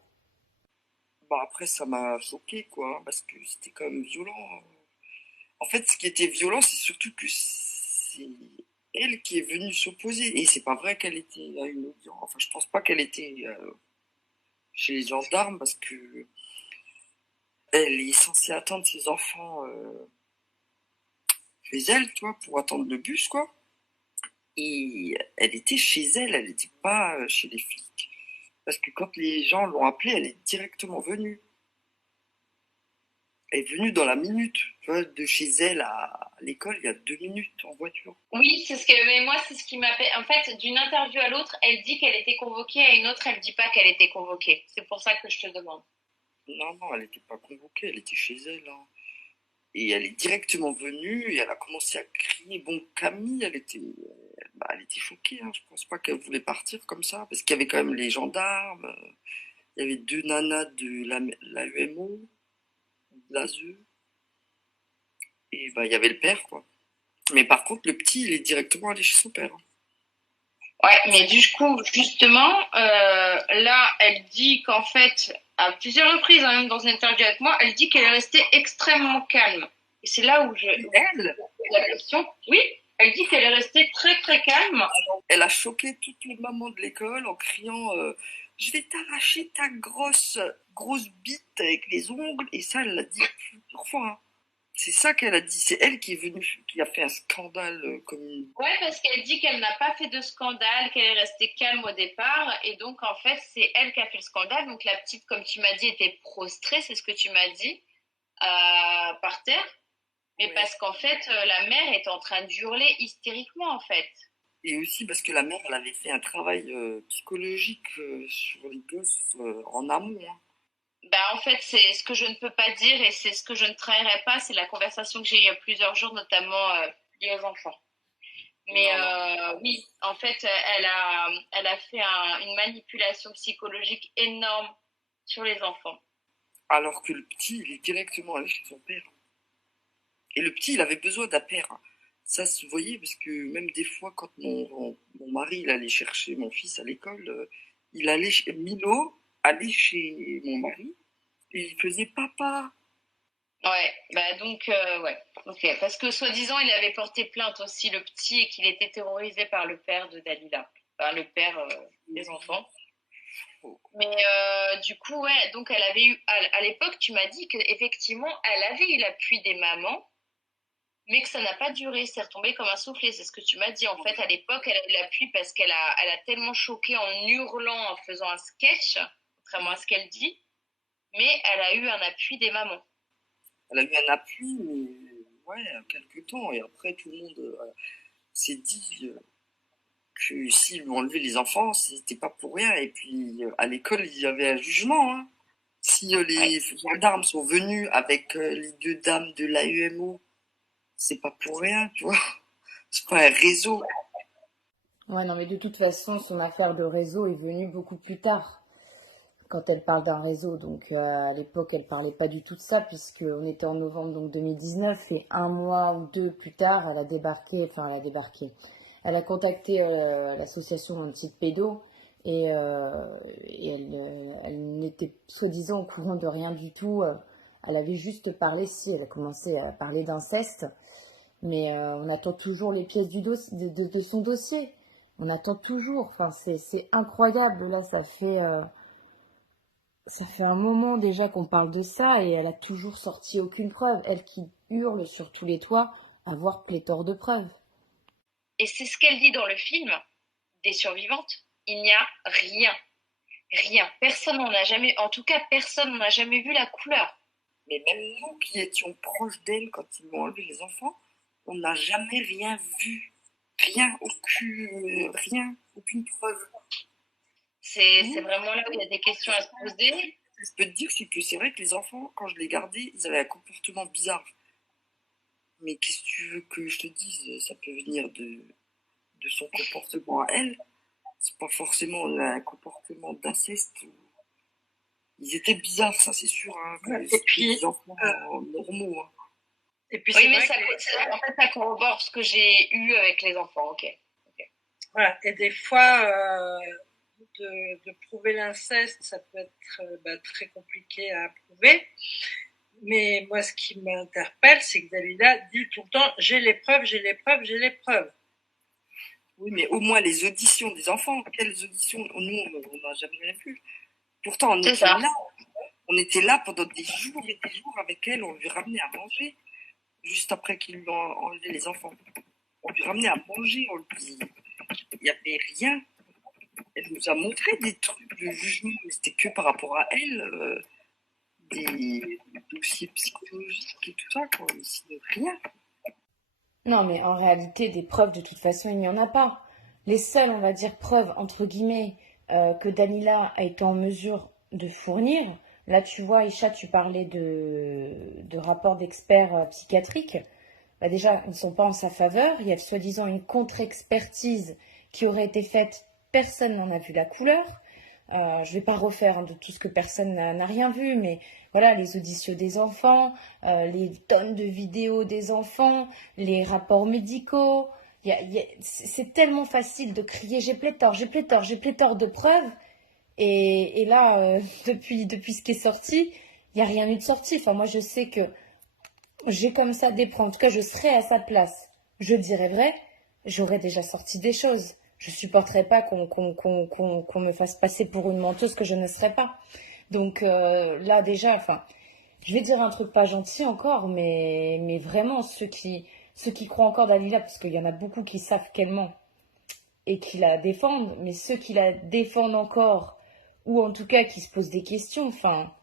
Bah après, ça m'a choqué, quoi, hein, parce que c'était quand même violent. En fait, ce qui était violent, c'est surtout que c'est elle qui est venue s'opposer. Et c'est pas vrai qu'elle était à une audience. Enfin, je pense pas qu'elle était chez les gendarmes, parce que elle est censée attendre ses enfants chez elle, tu vois, pour attendre le bus, quoi. Et elle était chez elle, elle n'était pas chez les flics. Parce que quand les gens l'ont appelée, elle est directement venue. Elle est venue dans la minute, tu vois, de chez elle à l'école, il y a 2 minutes en voiture. Oui, mais moi, c'est ce qui m'a fait. En fait, d'une interview à l'autre, elle dit qu'elle était convoquée, à une autre, elle dit pas qu'elle était convoquée. C'est pour ça que je te demande. Non, non, elle n'était pas convoquée, elle était chez elle, hein. Et elle est directement venue et elle a commencé à crier. Bon, Camille, elle était choquée, hein. Je pense pas qu'elle voulait partir comme ça, parce qu'il y avait quand même les gendarmes, il y avait 2 nanas de la UMO, de l'ASE, et bah, il y avait le père, quoi. Mais par contre, le petit, il est directement allé chez son père, hein. Ouais, mais du coup, justement, là, elle dit qu'en fait, à plusieurs reprises, hein, même dans une interview avec moi, elle dit qu'elle est restée extrêmement calme. Et c'est là où Elle, la question. Oui, elle dit qu'elle est restée très très calme. elle a choqué toutes les mamans de l'école en criant je vais t'arracher ta grosse bite avec les ongles. Et ça, elle l'a dit plusieurs fois, hein. C'est ça qu'elle a dit. C'est elle qui est venue, qui a fait un scandale comme une... Ouais, parce qu'elle dit qu'elle n'a pas fait de scandale, qu'elle est restée calme au départ, et donc en fait c'est elle qui a fait le scandale. Donc la petite, comme tu m'as dit, était prostrée, c'est ce que tu m'as dit, par terre. Mais Ouais. parce qu'en fait la mère est en train d'hurler hystériquement en fait. Et aussi parce que la mère, elle avait fait un travail psychologique sur les gosses en amont, hein. Bah en fait c'est ce que je ne peux pas dire et c'est ce que je ne trahirai pas, c'est la conversation que j'ai eue il y a plusieurs jours, notamment liée aux enfants. Mais Non, non. oui, en fait, elle a fait une manipulation psychologique énorme sur les enfants. Alors que le petit, il est directement allé chez son père. Et le petit, il avait besoin d'un père, hein. Ça se voyait parce que même des fois, quand mon mari il allait chercher mon fils à l'école, Milo allait chez mon mari et il faisait papa. Ouais, bah donc, ouais. Ok, parce que soi-disant, il avait porté plainte aussi, le petit, et qu'il était terrorisé par le père de Dalila. Enfin, le père des enfants. Mais du coup, ouais, donc elle avait eu, à l'époque, tu m'as dit qu'effectivement, elle avait eu l'appui des mamans, mais que ça n'a pas duré, c'est retombé comme un soufflé, c'est ce que tu m'as dit. En fait, à l'époque, elle a eu l'appui parce elle a tellement choqué en hurlant, en faisant un sketch, contrairement à ce qu'elle dit, mais elle a eu un appui des mamans. Elle a eu un appui, mais ouais, quelques temps. Et après, tout le monde s'est dit que s'ils lui ont enlevé les enfants, c'était pas pour rien. Et puis, à l'école, il y avait un jugement, hein. Si Ouais. les gendarmes sont venus avec les 2 dames de l'AUMO, c'est pas pour rien, tu vois. C'est pas un réseau. Ouais, non, mais de toute façon, son affaire de réseau est venue beaucoup plus tard, quand elle parle d'un réseau. Donc, à l'époque, elle parlait pas du tout de ça, puisqu'on était en novembre donc 2019, et un mois ou deux plus tard, elle a débarqué. Elle a contacté l'association Anti-Pédo, et elle n'était soi-disant au courant de rien du tout. Elle avait juste parlé, si, elle a commencé à parler d'inceste, mais on attend toujours les pièces de son dossier. On attend toujours. Enfin, c'est incroyable. Là, ça fait un moment déjà qu'on parle de ça et elle a toujours sorti aucune preuve. Elle qui hurle sur tous les toits, avoir pléthore de preuves. Et c'est ce qu'elle dit dans le film des survivantes. Il n'y a rien. Rien. Personne n'en a jamais, en tout cas, personne n'en a jamais vu la couleur. Mais même nous qui étions proches d'elle quand ils m'ont enlevé les enfants, On n'a jamais rien vu. Rien, aucune preuve. C'est vraiment là où il y a des questions à se poser. Ce que je peux te dire, c'est que c'est vrai que les enfants, quand je les gardais, ils avaient un comportement bizarre. Mais qu'est-ce que tu veux que je te dise? Ça peut venir de son comportement à elle. C'est pas forcément un comportement d'inceste. Ils étaient bizarres, ça c'est sûr. Hein, Et puis, des enfants normaux. Hein. et puis Oui, c'est mais vrai que en fait, ça corrobore ce que j'ai eu avec les enfants, ok. voilà. Et des fois, de prouver l'inceste, ça peut être très compliqué à prouver. Mais moi, ce qui m'interpelle, c'est que Dalila dit tout le temps, j'ai les preuves, j'ai les preuves, j'ai les preuves. Oui, mais au moins les auditions des enfants, quelles auditions? Nous, on n'a jamais rien vu. Pourtant, on était là pendant des jours et des jours avec elle, on lui ramenait à manger, juste après qu'ils lui ont enlevé les enfants. On lui ramenait à manger, il n'y avait rien. Elle nous a montré des trucs de jugement, mais c'était que par rapport à elle, des dossiers psychologiques et tout ça, quoi. Mais sinon, rien. Non, mais en réalité, des preuves, de toute façon, il n'y en a pas. Les seules, on va dire, preuves, entre guillemets, que Dalila a été en mesure de fournir, là, tu vois, Isha, tu parlais de rapports d'experts psychiatriques. Bah déjà, ils ne sont pas en sa faveur. Il y a soi-disant une contre-expertise qui aurait été faite. Personne n'en a vu la couleur. Je ne vais pas refaire de tout ce que personne n'a rien vu, mais voilà, les auditions des enfants, les tonnes de vidéos des enfants, les rapports médicaux. C'est tellement facile de crier j'ai pléthore, j'ai pléthore, j'ai pléthore de preuves. Et là, depuis ce qui est sorti, il n'y a rien eu de sorti. Enfin, moi, je sais que j'ai comme ça des preuves. En tout cas, je serais à sa place. Je dirais vrai, j'aurais déjà sorti des choses. Je supporterais pas qu'on me fasse passer pour une menteuse que je ne serais pas. Donc là déjà, enfin, je vais dire un truc pas gentil encore, mais vraiment ceux qui croient encore Dalila, parce qu'il y en a beaucoup qui savent qu'elle ment et qui la défendent, mais ceux qui la défendent encore, ou en tout cas qui se posent des questions, enfin,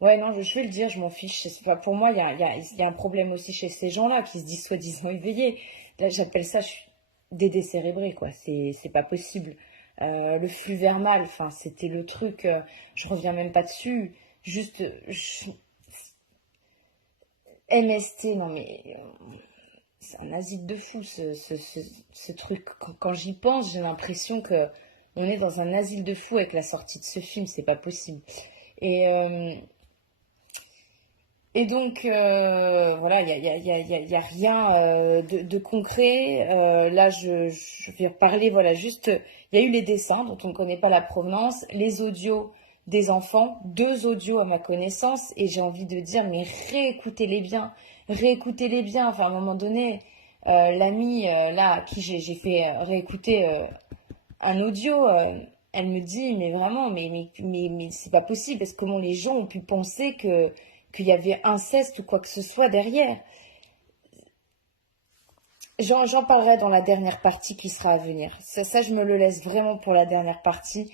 ouais, non, je vais le dire, je m'en fiche. Enfin, pour moi, il y a un problème aussi chez ces gens-là qui se disent soi-disant éveillés. Là, j'appelle ça des décérébrés, quoi. C'est pas possible. Le flux verbal, enfin, c'était le truc. Je reviens même pas dessus. Juste, MST, non mais c'est un asile de fou ce truc. Quand j'y pense, j'ai l'impression que on est dans un asile de fou avec la sortie de ce film. C'est pas possible. Et Et donc, voilà, il y a rien de concret. Là, je vais reparler, voilà, juste, il y a eu les dessins dont on ne connaît pas la provenance, les audios des enfants, 2 audios à ma connaissance, et j'ai envie de dire, mais réécoutez-les bien, réécoutez-les bien. Enfin, à un moment donné, l'amie, là, à qui j'ai fait réécouter un audio, elle me dit, mais vraiment, mais c'est pas possible, parce que comment les gens ont pu penser qu'il y avait inceste ou quoi que ce soit derrière. J'en parlerai dans la dernière partie qui sera à venir. Ça, je me le laisse vraiment pour la dernière partie,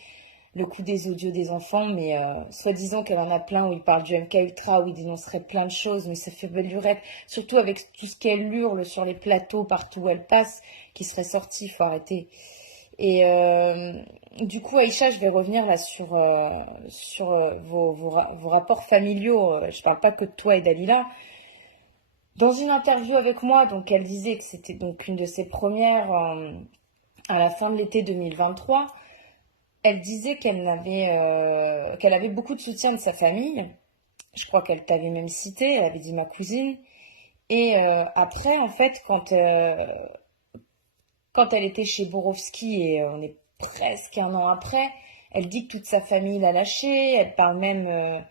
le coup des audios des enfants, mais soi-disant qu'elle en a plein où il parle du MK Ultra, où il dénoncerait plein de choses, mais ça fait belle lurette, surtout avec tout ce qu'elle hurle sur les plateaux, partout où elle passe, qui serait sorti, il faut arrêter. Et du coup, Aïcha, je vais revenir là sur vos rapports familiaux. Je parle pas que de toi et Dalila. Dans une interview avec moi, donc elle disait que c'était donc une de ses premières à la fin de l'été 2023. Elle disait qu'elle avait beaucoup de soutien de sa famille. Je crois qu'elle t'avait même cité, elle avait dit ma cousine. Et après, en fait, quand elle était chez Borowski, et on est presque un an après, elle dit que toute sa famille l'a lâchée. Elle parle même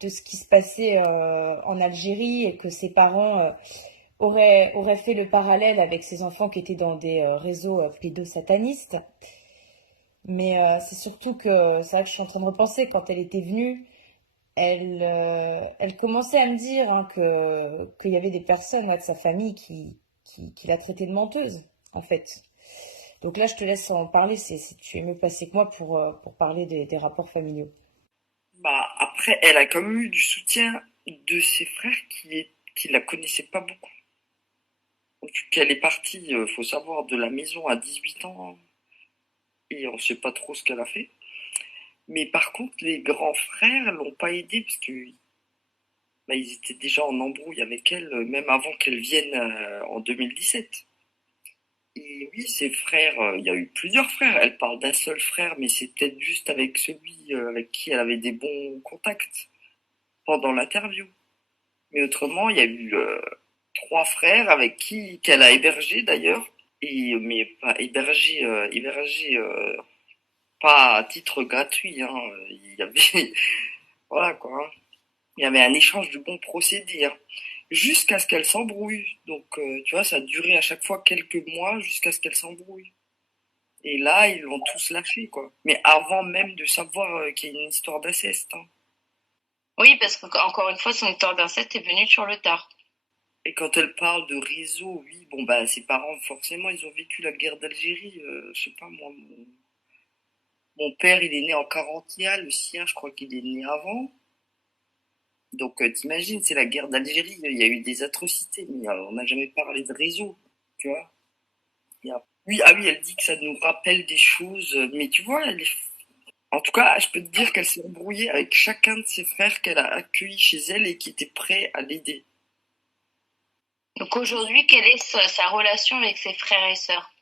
de ce qui se passait en Algérie et que ses parents auraient fait le parallèle avec ses enfants qui étaient dans des réseaux pédosatanistes. Mais c'est surtout que, c'est vrai que je suis en train de repenser, quand elle était venue, elle commençait à me dire hein, qu'il y avait des personnes de sa famille qui la traitaient de menteuse, en fait. Donc là, je te laisse en parler, si tu es mieux placé que moi pour parler des rapports familiaux. Bah, après, elle a quand même eu du soutien de ses frères qui la connaissaient pas beaucoup. qu'elle est partie, faut savoir, de la maison à 18 ans et on sait pas trop ce qu'elle a fait. Mais par contre, les grands frères l'ont pas aidée parce que bah, ils étaient déjà en embrouille avec elle, même avant qu'elle vienne en 2017. Et oui, ses frères, il y a eu plusieurs frères. Elle parle d'un seul frère, mais c'est peut-être juste avec celui avec qui elle avait des bons contacts pendant l'interview. Mais autrement, il y a eu trois frères avec qui qu'elle a hébergé d'ailleurs. Et mais pas hébergé, pas à titre gratuit. Hein. Il y avait voilà quoi. Hein. Il y avait un échange de bons procédés. Hein. Jusqu'à ce qu'elle s'embrouille. Donc tu vois, ça a duré à chaque fois quelques mois jusqu'à ce qu'elle s'embrouille. Et là, ils l'ont tous lâché, quoi. Mais avant même de savoir qu'il y a une histoire d'inceste. Hein. Oui, parce qu'encore une fois, son histoire d'inceste est venue sur le tard. Et quand elle parle de réseau, oui, bon, bah, ses parents, forcément, ils ont vécu la guerre d'Algérie. Je sais pas, moi, mon père, il est né en 41, le sien, je crois qu'il est né avant. Donc, t'imagines, c'est la guerre d'Algérie, il y a eu des atrocités, mais on n'a jamais parlé de réseau, tu vois. Oui, ah oui, elle dit que ça nous rappelle des choses, mais tu vois, en tout cas, je peux te dire qu'elle s'est embrouillée avec chacun de ses frères qu'elle a accueillis chez elle et qui étaient prêts à l'aider. Donc aujourd'hui, quelle est sa relation avec ses frères et sœurs?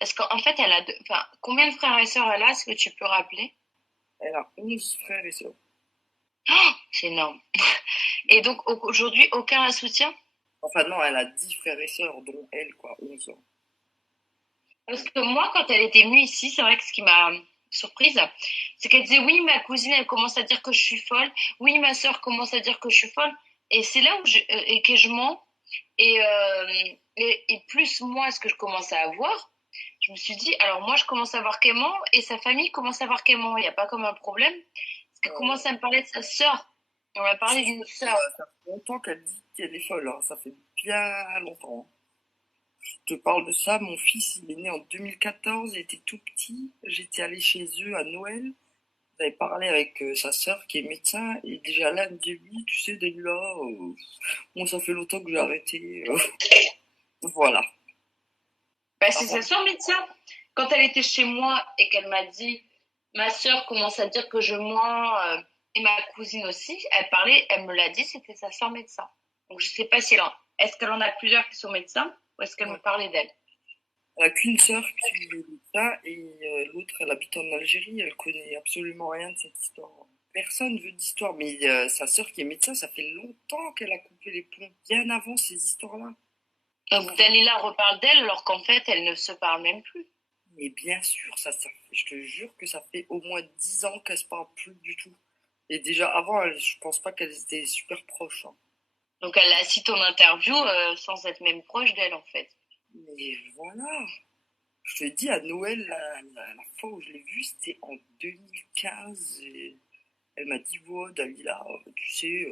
Parce qu'en fait, elle a enfin, combien de frères et sœurs elle a, est-ce que tu peux rappeler? Elle a 11 frères et sœurs. Oh, c'est énorme. Et donc aujourd'hui, aucun la soutient? Enfin non, elle a 10 frères et sœurs, dont elle, quoi, 11 ans. Parce que moi, quand elle était venue ici, c'est vrai que ce qui m'a surprise, c'est qu'elle disait oui, ma cousine, elle commence à dire que je suis folle. Oui, ma sœur commence à dire que je suis folle. Et c'est là où et que je mens. Et plus moi, ce que je commence à avoir, je me suis dit, alors moi, je commence à voir qu'elle ment et sa famille commence à voir qu'elle ment. Il n'y a pas comme un problème. Parce qu'elle commence à me parler de sa sœur. On m'a parlé d'une sœur. Ça fait longtemps qu'elle dit qu'elle est folle, hein. Ça fait bien longtemps. Je te parle de ça, mon fils, il est né en 2014, il était tout petit. J'étais allée chez eux à Noël. J'avais parlé avec sa sœur qui est médecin et déjà là, elle me dit oui, tu sais, Della, bon, ça fait longtemps que j'ai arrêté. Voilà. Bah, c'est sa Avant. sœur médecin. Quand elle était chez moi et qu'elle m'a dit, ma sœur commence à dire que je mens, et ma cousine aussi, elle parlait, elle me l'a dit, c'était sa sœur médecin. Donc je sais pas si est-ce qu'elle en a plusieurs qui sont médecins ou est-ce qu'elle me Ouais. parlait d'elle? Elle a qu'une sœur qui est médecin et l'autre, elle habite en Algérie. Elle connaît absolument rien de cette histoire. Personne veut d'histoire, mais sa sœur qui est médecin, ça fait longtemps qu'elle a coupé les ponts, bien avant ces histoires-là. Donc Dalila reparle d'elle alors qu'en fait elle ne se parle même plus. Mais bien sûr, je te jure que ça fait au moins 10 ans qu'elles se parlent plus du tout. Et déjà avant, je pense pas qu'elles étaient super proches. Hein. Donc elle a cité ton interview sans être même proche d'elle en fait. Mais voilà, je te dis, à Noël, la fois où je l'ai vue, c'était en 2015. Et elle m'a dit, wow, Dalila, tu sais,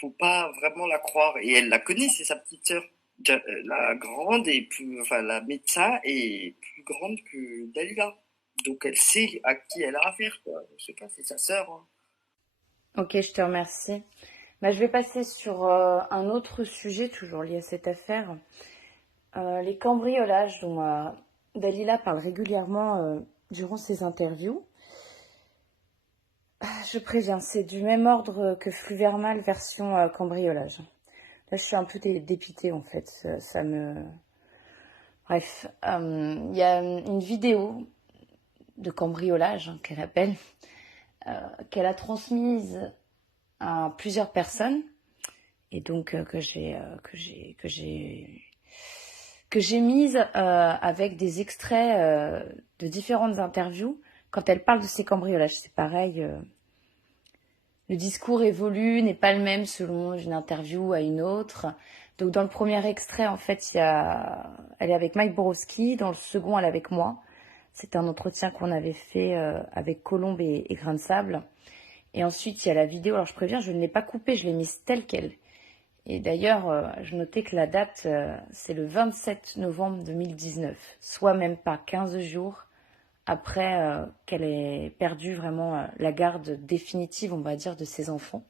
faut pas vraiment la croire. Et elle la connaît, c'est sa petite sœur. La grande et plus, enfin, la médecin est plus grande que Dalila. Donc elle sait à qui elle a affaire, quoi. Je sais pas, c'est sa sœur. Hein. Ok, je te remercie. Bah, je vais passer sur un autre sujet, toujours lié à cette affaire. Les cambriolages dont Dalila parle régulièrement durant ses interviews. Je préviens, c'est du même ordre que Flux Vermal version cambriolage. Là, je suis un peu dépitée en fait. Ça me... Bref, il y a une vidéo de cambriolage qu'elle appelle, qu'elle a transmise à plusieurs personnes et donc que j'ai mise avec des extraits de différentes interviews. Quand elle parle de ces cambriolages, c'est pareil. Le discours évolue, n'est pas le même selon une interview à une autre. Donc dans le premier extrait, en fait, elle est avec Mike Borowski. Dans le second, elle est avec moi. C'est un entretien qu'on avait fait avec Colombe et Grain de Sable. Et ensuite, il y a la vidéo. Alors je préviens, je ne l'ai pas coupée, je l'ai mise telle qu'elle. Et d'ailleurs, je notais que la date, c'est le 27 novembre 2019, soit même pas 15 jours après qu'elle ait perdu vraiment la garde définitive, on va dire, de ses enfants,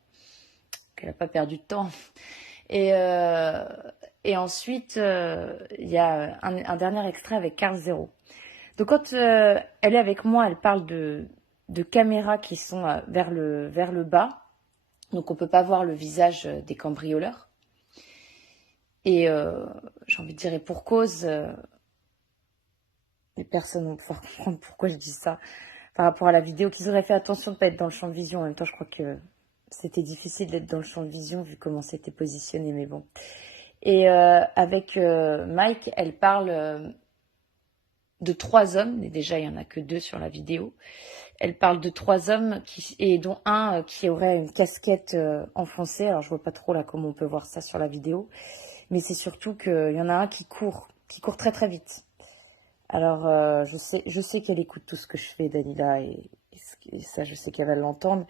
qu'elle n'a pas perdu de temps. Et, et ensuite il y a un dernier extrait avec Carl Zero. Donc quand elle est avec moi, elle parle de caméras qui sont vers le bas, donc on peut pas voir le visage des cambrioleurs. Et j'ai envie de dire, et pour cause, les personnes vont pouvoir comprendre pourquoi je dis ça par rapport à la vidéo, qu'ils auraient fait attention de ne pas être dans le champ de vision. En même temps, je crois que c'était difficile d'être dans le champ de vision vu comment c'était positionné, mais bon. Et avec Mike, elle parle de 3 hommes, mais déjà il n'y en a que 2 sur la vidéo. Elle parle de 3 hommes, et dont un qui aurait une casquette enfoncée. Alors je vois pas trop là comment on peut voir ça sur la vidéo, mais c'est surtout qu'il y en a un qui court très très vite. Alors je sais qu'elle écoute tout ce que je fais, Dalila, et ça je sais qu'elle va l'entendre.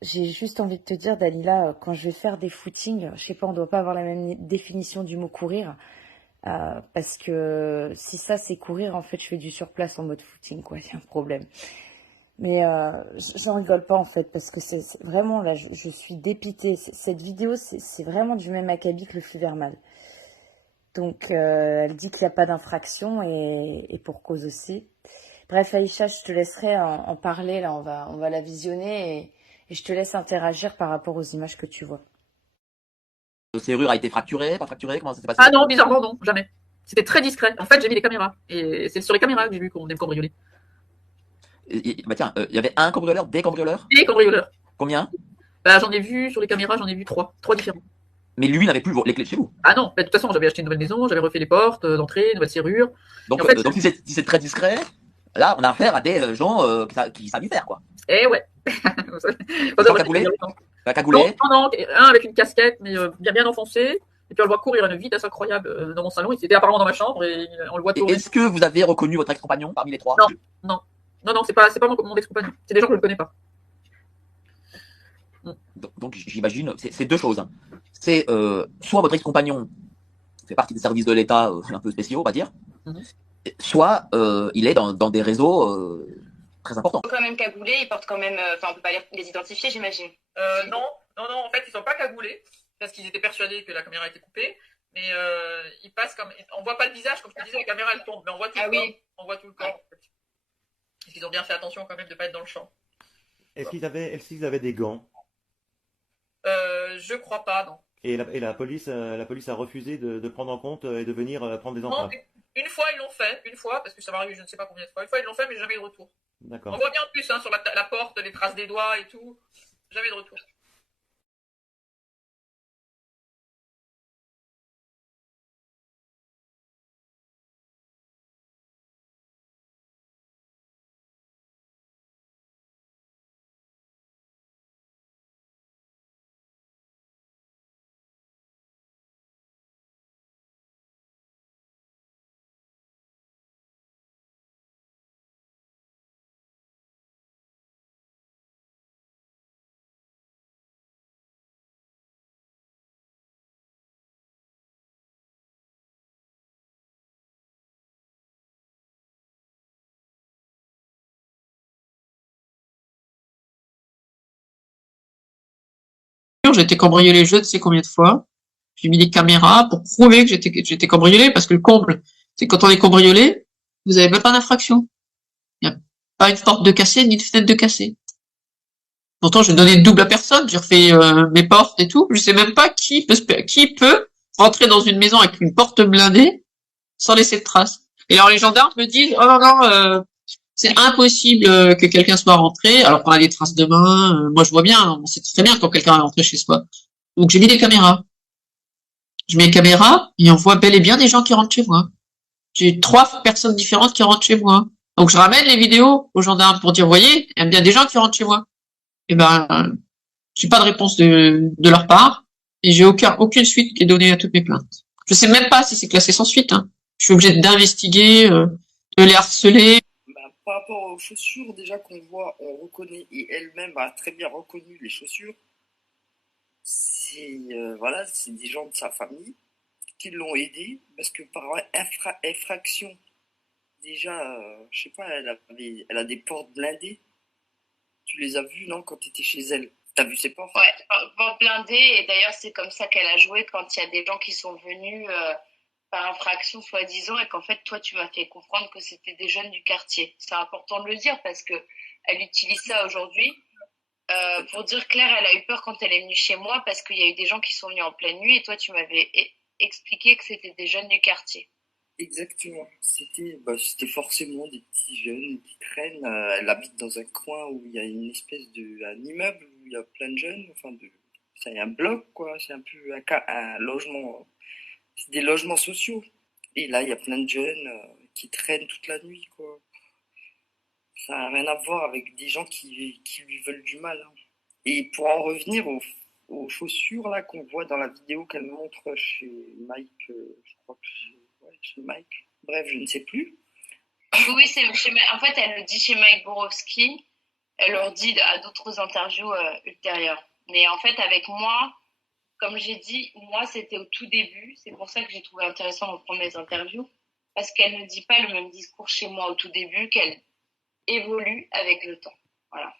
J'ai juste envie de te dire, Dalila, quand je vais faire des footings, je sais pas, on doit pas avoir la même définition du mot courir. Parce que si ça c'est courir, en fait je fais du surplace en mode footing, quoi, il y a un problème. Mais j'en rigole pas en fait, parce que c'est vraiment là, je suis dépitée. Cette vidéo, c'est vraiment du même acabit que le flux verbal. Donc elle dit qu'il n'y a pas d'infraction, et pour cause aussi. Bref, Aïcha, je te laisserai en parler, là on va la visionner, et je te laisse interagir par rapport aux images que tu vois. La serrure a été fracturée, pas fracturée, comment ça s'est passé? Ah non, bizarrement, non, jamais. C'était très discret. En fait, j'ai mis les caméras. Et c'est sur les caméras que j'ai vu qu'on aime cambrioler. Bah tiens, il y avait un cambrioleur, des cambrioleurs? Et cambrioleurs. Combien? Bah, j'en ai vu, sur les caméras, j'en ai vu 3. 3 différents. Mais lui n'avait plus les clés de chez vous. Ah non, bah, de toute façon, j'avais acheté une nouvelle maison, j'avais refait les portes d'entrée, une nouvelle serrure. Donc, en fait, donc si c'est très discret, là on a affaire à des gens qui savent y faire, quoi. Eh ouais. Sans cagoulé? Pas cagoulé? Non, un avec une casquette, mais bien enfoncé. Et puis on le voit courir à une vitesse incroyable dans mon salon. Il était apparemment dans ma chambre et on le voit courir. Est-ce que vous avez reconnu votre ex-compagnon parmi les 3? Non, c'est pas mon ex-compagnon. C'est des gens que je ne connais pas. Donc j'imagine, c'est 2 choses. Hein. C'est soit votre ex-compagnon fait partie des services de l'État un peu spéciaux, on va dire, soit il est dans des réseaux très importants. Ils sont quand même cagoulés, ils portent quand même... Enfin, on peut pas les identifier, j'imagine. Non, en fait, ils sont pas cagoulés, parce qu'ils étaient persuadés que la caméra était coupée, mais ils passent comme... On voit pas le visage, comme je te disais, la caméra elle tourne, mais on voit tout le corps. On voit tout le corps, en fait. Parce qu'ils ont bien fait attention quand même de pas être dans le champ. Est-ce qu'ils avaient des gants? Je crois pas, non. Et la police a refusé de prendre en compte et de venir prendre des empreintes. Une fois ils l'ont fait, parce que ça m'arrive je ne sais pas combien de fois. Une fois ils l'ont fait, mais jamais eu de retour. D'accord. On voit bien en plus sur la porte, les traces des doigts et tout. Jamais de retour. J'ai été cambriolé je ne sais combien de fois. J'ai mis des caméras pour prouver que j'étais cambriolé, parce que le comble, c'est quand on est cambriolé, vous avez même pas d'infraction. Il n'y a pas une porte de cassée ni une fenêtre de cassée. Pourtant, je donnais double à personne, j'ai refait mes portes et tout. Je sais même pas qui peut rentrer dans une maison avec une porte blindée sans laisser de traces. Et alors les gendarmes me disent, oh non, c'est impossible que quelqu'un soit rentré. Alors qu'on a des traces de main, moi je vois bien, on sait très bien quand quelqu'un est rentré chez soi. Donc j'ai mis des caméras. Je mets les caméras et on voit bel et bien des gens qui rentrent chez moi. J'ai 3 personnes différentes qui rentrent chez moi. Donc je ramène les vidéos aux gendarmes pour dire, vous voyez, il y a bien des gens qui rentrent chez moi. Et ben, j'ai pas de réponse de leur part et j'ai aucune suite qui est donnée à toutes mes plaintes. Je sais même pas si c'est classé sans suite. Hein. Je suis obligée d'investiguer, de les harceler. Par rapport aux chaussures, déjà qu'on voit, on reconnaît, et elle-même a très bien reconnu les chaussures. C'est c'est des gens de sa famille qui l'ont aidé, parce que par infraction, déjà, je sais pas, elle a des portes blindées. Tu les as vues, non, quand tu étais chez elle? T'as vu ses portes? Ouais, porte blindée. Et d'ailleurs, c'est comme ça qu'elle a joué quand il y a des gens qui sont venus par infraction, soi-disant, et qu'en fait, toi, tu m'as fait comprendre que c'était des jeunes du quartier. C'est important de le dire parce que elle utilise ça aujourd'hui pour dire Claire, elle a eu peur quand elle est venue chez moi parce qu'il y a eu des gens qui sont venus en pleine nuit et toi, tu m'avais expliqué que c'était des jeunes du quartier. Exactement. C'était forcément des petits jeunes qui traînent. Elle habite dans un coin où il y a une espèce un immeuble où il y a plein de jeunes. C'est un bloc, quoi. C'est un peu un logement. C'est des logements sociaux. Et là, il y a plein de jeunes qui traînent toute la nuit, quoi. Ça n'a rien à voir avec des gens qui lui veulent du mal, hein. Et pour en revenir aux chaussures là qu'on voit dans la vidéo qu'elle montre chez Mike, je crois que ouais, chez Mike. Bref, je ne sais plus. Oui, en fait, elle le dit chez Mike Borowski. Elle leur dit à d'autres interviews ultérieures. Mais en fait, avec moi, comme j'ai dit, moi, c'était au tout début. C'est pour ça que j'ai trouvé intéressant de prendre mes interviews. Parce qu'elle ne dit pas le même discours chez moi au tout début, qu'elle évolue avec le temps. Voilà.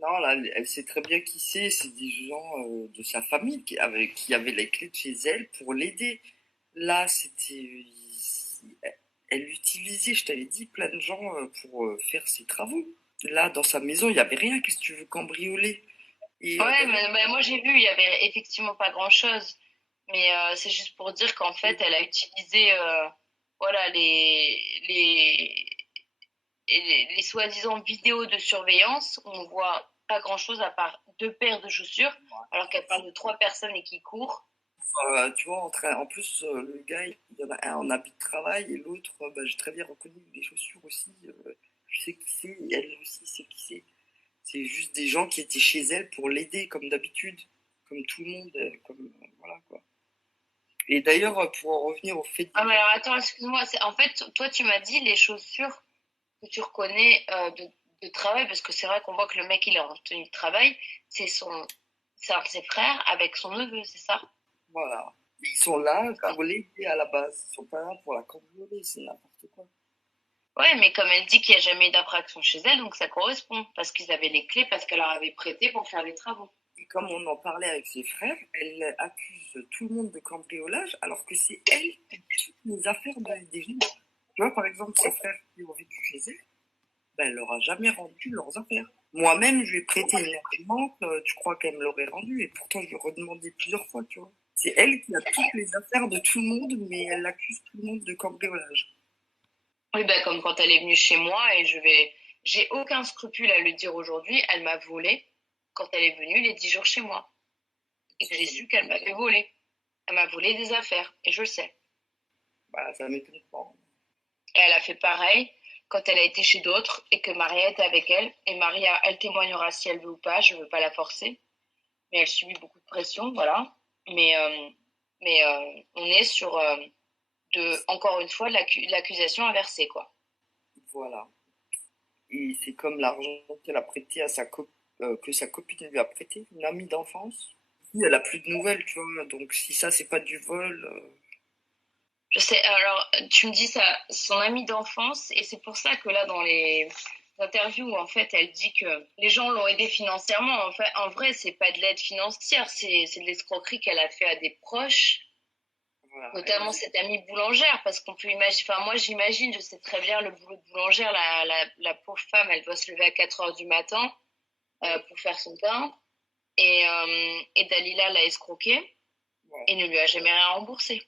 Non, là, elle sait très bien qui c'est des gens de sa famille qui avaient les clés de chez elle pour l'aider. Là, elle utilisait, je t'avais dit, plein de gens pour faire ses travaux. Là, dans sa maison, il n'y avait rien. Qu'est-ce que tu veux cambrioler? Et Ouais, mais moi j'ai vu, il y avait effectivement pas grand-chose. Mais c'est juste pour dire qu'en fait, elle a utilisé voilà, les soi-disant vidéos de surveillance où on voit pas grand-chose à part 2 paires de chaussures, alors qu'elle parle de 3 personnes et qui courent. tu vois, en plus, le gars, il y en a un en habit de travail et l'autre, j'ai très bien reconnu les chaussures aussi. Je sais qui c'est, et elle aussi sait qui c'est. C'est juste des gens qui étaient chez elle pour l'aider, comme d'habitude, comme tout le monde, voilà quoi. Et d'ailleurs, pour en revenir au fait Ah, mais alors attends, excuse-moi, en fait, toi tu m'as dit les chaussures que tu reconnais de travail, parce que c'est vrai qu'on voit que le mec il est en tenue de travail, c'est un de ses frères avec son neveu, c'est ça? voilà. Ils sont là D'accord. pour l'aider à la base. Ils sont pas là pour la cambrioler, c'est n'importe quoi. Ouais, mais comme elle dit qu'il n'y a jamais eu d'infraction chez elle, donc ça correspond, parce qu'ils avaient les clés, parce qu'elle leur avait prêté pour faire les travaux. Et comme on en parlait avec ses frères, elle accuse tout le monde de cambriolage, alors que c'est elle qui touche les affaires des gens. Tu vois, par exemple, ses frères qui ont vécu chez elle, ben, elle leur a jamais rendu leurs affaires. Moi-même, je lui ai prêté une imprimante, tu crois qu'elle me l'aurait rendue, et pourtant je lui ai redemandé plusieurs fois, tu vois. C'est elle qui a toutes les affaires de tout le monde, mais elle accuse tout le monde de cambriolage. Oui, ben, comme quand elle est venue chez moi, j'ai aucun scrupule à le dire aujourd'hui, elle m'a volé quand elle est venue les 10 jours chez moi. Et que j'ai su qu'elle m'avait volé. Elle m'a volé des affaires, et je le sais. Bah, ça m'étonne pas. Et elle a fait pareil quand elle a été chez d'autres et que Maria était avec elle. Et Maria, elle témoignera si elle veut ou pas, je veux pas la forcer. Mais elle subit beaucoup de pression, voilà. Mais on est sur, encore une fois, l'accusation inversée, quoi. Voilà. Et c'est comme l'argent qu'elle a prêté que sa copine lui a prêté, une amie d'enfance. Elle a plus de nouvelles, tu vois. Donc si ça c'est pas du vol, Je sais, alors, tu me dis ça, son amie d'enfance, et c'est pour ça que là, dans les interviews, en fait, elle dit que les gens l'ont aidée financièrement. En fait, en vrai, c'est pas de l'aide financière, c'est de l'escroquerie qu'elle a fait à des proches, voilà. notamment cette amie boulangère, parce qu'on peut imaginer, enfin, moi, j'imagine, je sais très bien le boulot de boulangère, la pauvre femme, elle doit se lever à 4 heures du matin, pour faire son pain, et Dalila l'a escroquée, Ouais. et ne lui a jamais rien remboursé.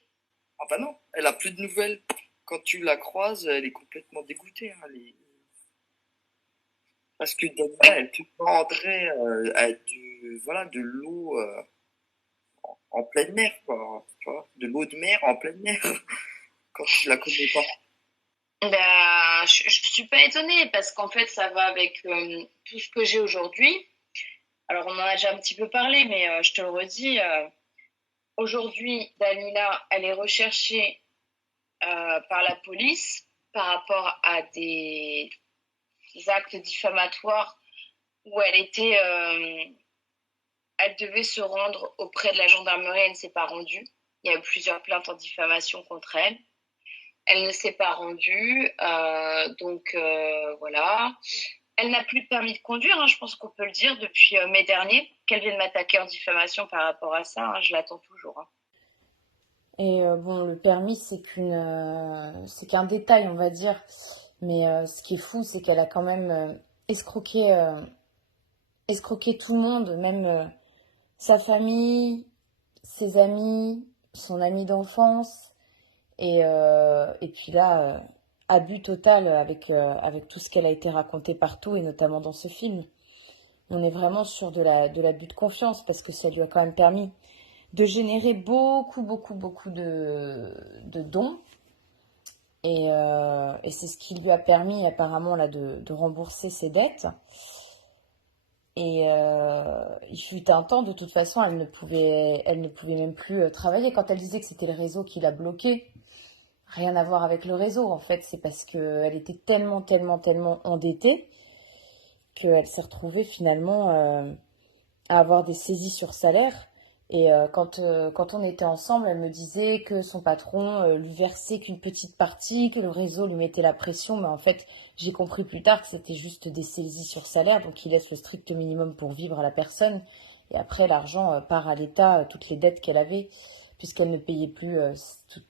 Ah bah non, elle a plus de nouvelles. Quand tu la croises, elle est complètement dégoûtée, hein, parce que Dalila, elle te vendrait voilà, de l'eau en pleine mer, quoi. Tu vois, de l'eau de mer en pleine mer, quand tu la connais pas. Ben, je suis pas étonnée parce qu'en fait, ça va avec tout ce que j'ai aujourd'hui. Alors, on en a déjà un petit peu parlé, mais je te le redis. Aujourd'hui, Dalila, elle est recherchée par la police par rapport à des actes diffamatoires où elle devait se rendre auprès de la gendarmerie, elle ne s'est pas rendue. Il y a eu plusieurs plaintes en diffamation contre elle. Elle ne s'est pas rendue, donc voilà. Elle n'a plus de permis de conduire, hein, je pense qu'on peut le dire, depuis mai dernier, qu'elle vient de m'attaquer en diffamation par rapport à ça. Hein, je l'attends toujours. Hein. Et bon, le permis, c'est qu'un détail, on va dire. Mais ce qui est fou, c'est qu'elle a quand même escroqué, escroqué tout le monde, même sa famille, ses amis, son ami d'enfance. Et puis là, abus total avec tout ce qu'elle a été raconté partout, et notamment dans ce film. On est vraiment sur de l'abus de confiance, parce que ça lui a quand même permis de générer beaucoup, beaucoup, beaucoup de dons. Et c'est ce qui lui a permis apparemment là, de rembourser ses dettes. Et il fut un temps, de toute façon, elle ne pouvait même plus travailler. Quand elle disait que c'était le réseau qui l'a bloquée, rien à voir avec le réseau. En fait, c'est parce qu'elle était tellement, tellement, tellement endettée qu'elle s'est retrouvée finalement à avoir des saisies sur salaire. Et quand on était ensemble, elle me disait que son patron lui versait qu'une petite partie, que le réseau lui mettait la pression. Mais en fait, j'ai compris plus tard que c'était juste des saisies sur salaire, donc il laisse le strict minimum pour vivre à la personne. Et après, l'argent part à l'État, toutes les dettes qu'elle avait, puisqu'elle ne payait plus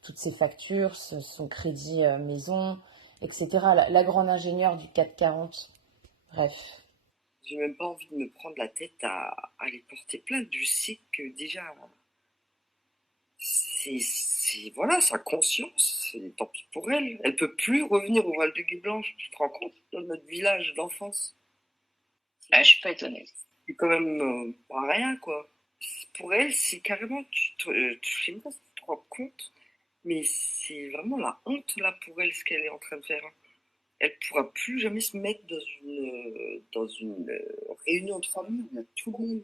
toutes ses factures, son crédit maison, etc. La grande ingénieure du 440. Bref. J'ai même pas envie de me prendre la tête à aller porter plainte. Je sais que déjà, voilà, sa conscience, tant pis pour elle. Elle peut plus revenir au Val de Guy-Blanche, tu te rends compte, dans notre village d'enfance. Ah, je suis pas étonnée. C'est quand même pas rien, quoi. Pour elle, c'est carrément, je sais pas si tu te rends compte, mais c'est vraiment la honte, là, pour elle, ce qu'elle est en train de faire. Elle pourra plus jamais se mettre dans une réunion de famille où il y a tout le monde.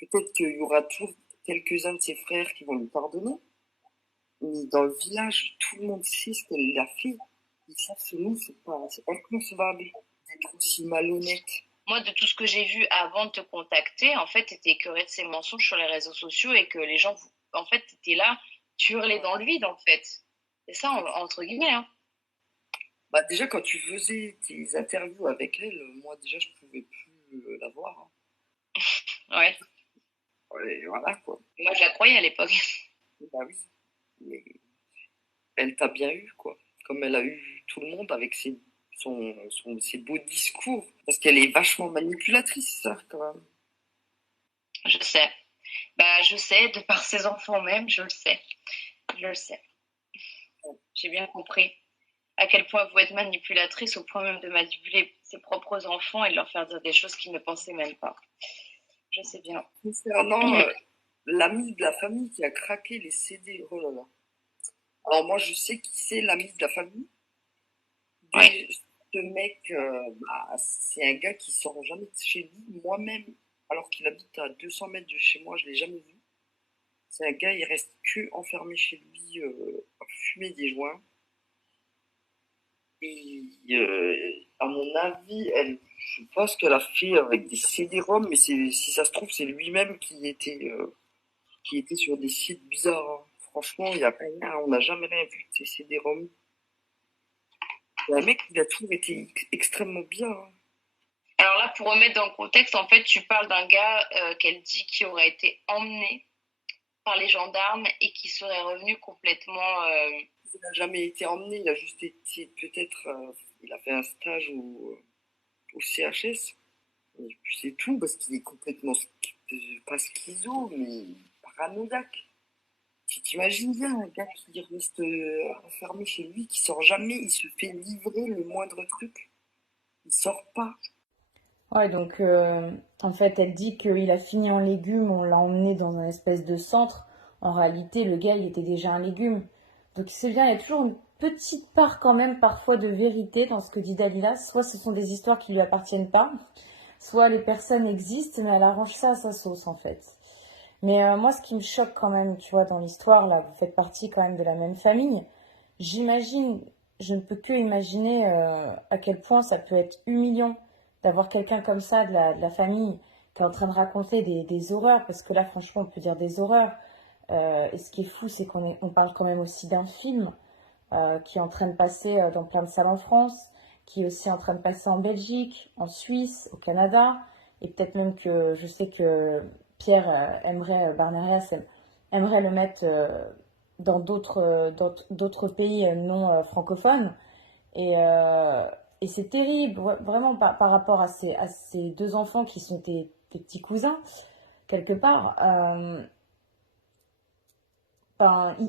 Peut-être qu'il y aura toujours quelques-uns de ses frères qui vont lui pardonner, mais dans le village, tout le monde sait ce qu'elle a fait. Et ça, nous, c'est pas inconcevable d'être aussi malhonnête. Moi, de tout ce que j'ai vu avant de te contacter, en fait, t'étais écœurée de ces mensonges sur les réseaux sociaux et que les gens, en fait, t'étais là, tu hurlais dans le vide, en fait. C'est ça, entre guillemets, hein. Bah, déjà, quand tu faisais tes interviews avec elle, moi, déjà, je pouvais plus la voir. Hein. Ouais. Et voilà, quoi. Moi, je la croyais à l'époque. Bah oui. Mais elle t'a bien eu, quoi. Comme elle a eu tout le monde avec ses beaux discours. Parce qu'elle est vachement manipulatrice, ça, quand même. Je sais. Bah, je sais, de par ses enfants même, je le sais. Je le sais. J'ai bien compris à quel point vous êtes manipulatrice, au point même de manipuler ses propres enfants et de leur faire dire des choses qu'ils ne pensaient même pas. Je sais bien. Concernant l'ami de la famille qui a craqué les CD, oh là là. Alors moi, je sais qui c'est l'ami de la famille. Ouais. Ce mec, c'est un gars qui sort jamais de chez lui. Moi-même, alors qu'il habite à 200 mètres de chez moi, je l'ai jamais vu. C'est un gars, il reste que enfermé chez lui à fumer des joints. Et à mon avis, je sais pas ce qu'elle a fait avec des CD-ROM, mais si ça se trouve, c'est lui-même qui était sur des sites bizarres. Hein. Franchement, il y a rien, on n'a jamais rien vu de ces CD-ROM. Le mec, il a toujours été extrêmement bien. Hein. Alors là, pour remettre dans le contexte, en fait, tu parles d'un gars qu'elle dit qui aurait été emmené par les gendarmes et qui serait revenu complètement... Il n'a jamais été emmené, il a juste été peut-être... il a fait un stage au CHS. Et puis c'est tout, parce qu'il est complètement... pas schizo, mais paranoïaque. Tu t'imagines bien un gars qui reste enfermé chez lui, qui sort jamais, il se fait livrer le moindre truc. Il sort pas. Ouais, donc en fait, elle dit qu'il a fini en légumes, on l'a emmené dans un espèce de centre. En réalité, le gars, il était déjà un légume. Donc c'est bien, il y a toujours une petite part quand même parfois de vérité dans ce que dit Dalila. Soit ce sont des histoires qui lui appartiennent pas, soit les personnes existent, mais elle arrange ça à sa sauce en fait. Mais moi, ce qui me choque quand même, tu vois, dans l'histoire, là, vous faites partie quand même de la même famille. J'imagine, je ne peux que imaginer à quel point ça peut être humiliant d'avoir quelqu'un comme ça de la famille qui est en train de raconter des horreurs, parce que là, franchement, on peut dire des horreurs. Et ce qui est fou, c'est qu'on parle quand même aussi d'un film qui est en train de passer dans plein de salles en France, qui est aussi en train de passer en Belgique, en Suisse, au Canada, et peut-être même que je sais que Pierre Barnerias aimerait le mettre dans d'autres pays non francophones. Et, euh, et c'est terrible, vraiment par rapport à ces deux enfants qui sont tes petits cousins, quelque part.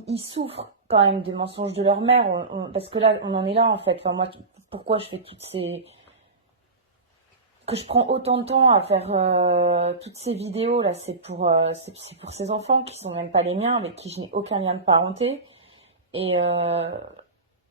Ils souffrent quand même des mensonges de leur mère, parce que là, on en est là en fait. Enfin, moi, pourquoi je fais que je prends autant de temps à faire toutes ces vidéos là, c'est pour ces enfants qui sont même pas les miens, avec qui je n'ai aucun lien de parenté. Et, euh,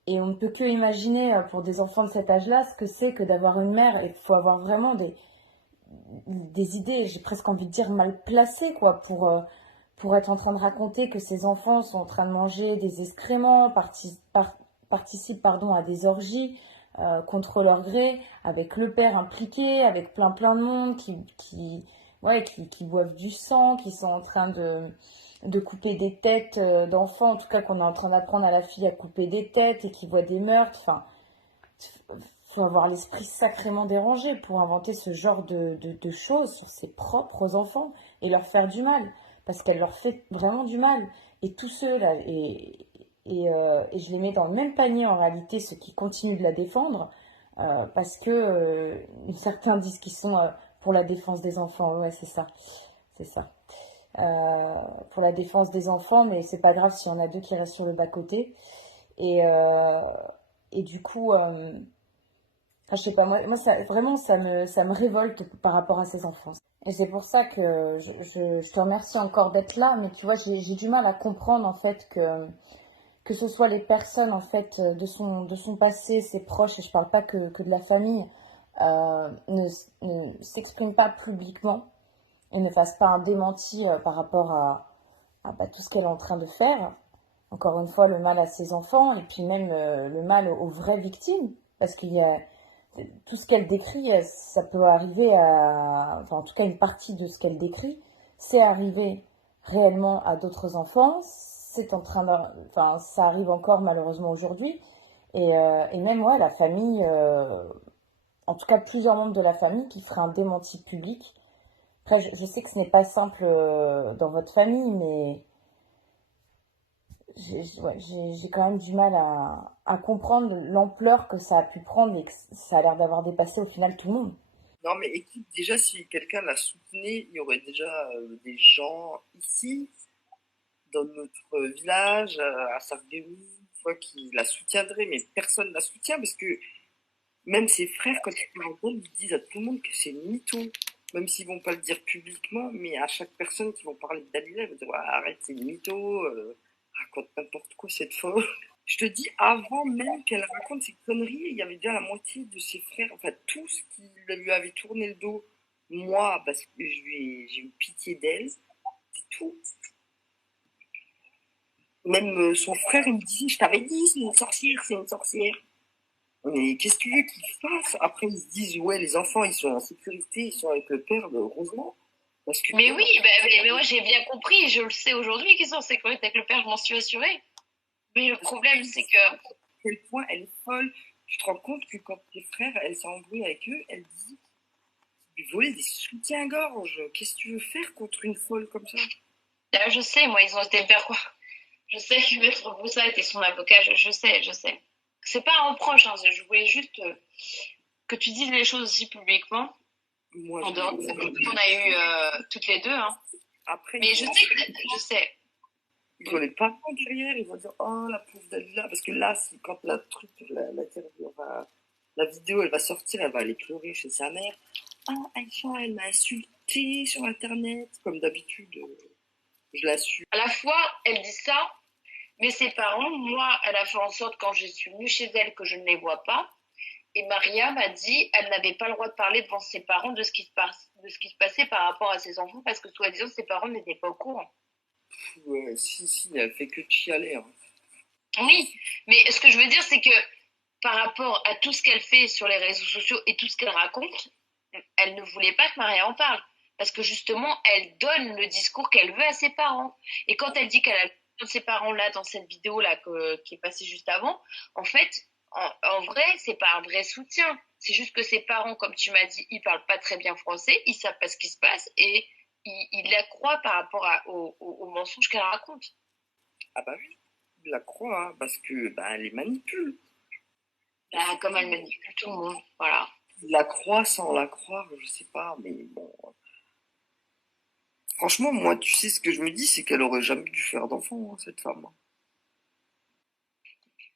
et on ne peut que imaginer pour des enfants de cet âge-là ce que c'est que d'avoir une mère. Il faut avoir vraiment des idées, j'ai presque envie de dire mal placées, quoi, pour être en train de raconter que ces enfants sont en train de manger des excréments, participent à des orgies contre leur gré, avec le père impliqué, avec plein de monde qui boivent du sang, qui sont en train de couper des têtes d'enfants, en tout cas qu'on est en train d'apprendre à la fille à couper des têtes et qui voit des meurtres. Enfin, faut avoir l'esprit sacrément dérangé pour inventer ce genre de choses sur ses propres enfants et leur faire du mal, parce qu'elle leur fait vraiment du mal. Et tous ceux là, et je les mets dans le même panier en réalité, ceux qui continuent de la défendre, parce que certains disent qu'ils sont pour la défense des enfants. Ouais, c'est ça. Pour la défense des enfants, mais c'est pas grave s'il y en a deux qui restent sur le bas-côté. Et du coup, je sais pas, moi ça, vraiment, ça me révolte par rapport à ces enfants. Et c'est pour ça que je te remercie encore d'être là, mais tu vois, j'ai du mal à comprendre en fait que ce soit les personnes en fait de son passé, ses proches, et je parle pas que de la famille, ne s'expriment pas publiquement et ne fassent pas un démenti par rapport à tout ce qu'elle est en train de faire. Encore une fois, le mal à ses enfants et puis même le mal aux vraies victimes, parce qu'il y a tout ce qu'elle décrit, ça peut arriver enfin en tout cas une partie de ce qu'elle décrit, c'est arrivé réellement à d'autres enfants, enfin ça arrive encore malheureusement aujourd'hui, et même la famille, en tout cas plusieurs membres de la famille qui feraient un démenti public. Après, je sais que ce n'est pas simple dans votre famille, mais j'ai quand même du mal à comprendre l'ampleur que ça a pu prendre et que ça a l'air d'avoir dépassé au final tout le monde. Non, mais écoute, déjà, si quelqu'un la soutenait, il y aurait déjà des gens ici, dans notre village, à Sarreguemines, tu vois, qui la soutiendraient, mais personne la soutient parce que même ses frères, quand ils parlent d'elle, ils disent à tout le monde que c'est une mytho. Même s'ils vont pas le dire publiquement, mais à chaque personne qui vont parler de Dalila, ils vont dire ouais, arrête, c'est une mytho, raconte n'importe quoi cette folle. Je te dis, avant même qu'elle raconte ces conneries, il y avait déjà la moitié de ses frères, enfin tous qui lui avaient tourné le dos. Moi, parce que j'ai eu pitié d'elle, c'est tout. Même son frère, il me disait, je t'avais dit, c'est une sorcière, c'est une sorcière. Mais qu'est-ce que tu veux qu'ils fassent? Après, ils se disent, ouais, les enfants, ils sont en sécurité, ils sont avec le père, heureusement. Parce que, Mais oui, mais moi j'ai bien compris, je le sais aujourd'hui qu'ils sont en sécurité avec le père, je m'en suis assurée. Mais le problème, c'est que... à quel point elle est folle. Tu te rends compte que quand tes frères, elle s'est embrouillée avec eux, elle dit, lui voler des soutiens-gorge. Qu'est-ce que tu veux faire contre une folle comme ça? Là, je sais, moi, ils ont été faire quoi? Je sais que Maître Broussa était son avocat, je sais. C'est pas un reproche, hein, je voulais juste que tu dises les choses aussi publiquement. Moi, En dehors de ce qu'on a eu toutes les deux, hein. Après, Mais je sais. ils vont les parents derrière, ils vont dire oh la pauvre Dalila, parce que là, quand la vidéo elle va sortir, elle va aller pleurer chez sa mère. Ah, Aïcha, elle m'a insultée sur internet, comme d'habitude, je la suis. À la fois, elle dit ça, mais ses parents, moi, elle a fait en sorte quand je suis venue chez elle que je ne les vois pas. Et Maria m'a dit qu'elle n'avait pas le droit de parler devant ses parents de ce qui se passait par rapport à ses enfants, parce que soi-disant ses parents n'étaient pas au courant. Ouais, si, elle fait que chialer. Hein. Oui, mais ce que je veux dire, c'est que par rapport à tout ce qu'elle fait sur les réseaux sociaux et tout ce qu'elle raconte, elle ne voulait pas que Maria en parle. Parce que justement, elle donne le discours qu'elle veut à ses parents. Et quand elle dit qu'elle a de ses parents là dans cette vidéo là qui est passée juste avant, en fait, en vrai, c'est pas un vrai soutien. C'est juste que ses parents, comme tu m'as dit, ils parlent pas très bien français, ils savent pas ce qui se passe et ils la croient par rapport aux mensonges qu'elle raconte. Ah bah oui, il la croit, hein, parce que bah, elle les manipule. Bah, comme elle manipule tout le monde, voilà. Il la croit sans la croire, je sais pas, mais bon. Franchement, moi, tu sais ce que je me dis, c'est qu'elle aurait jamais dû faire d'enfant, hein, cette femme.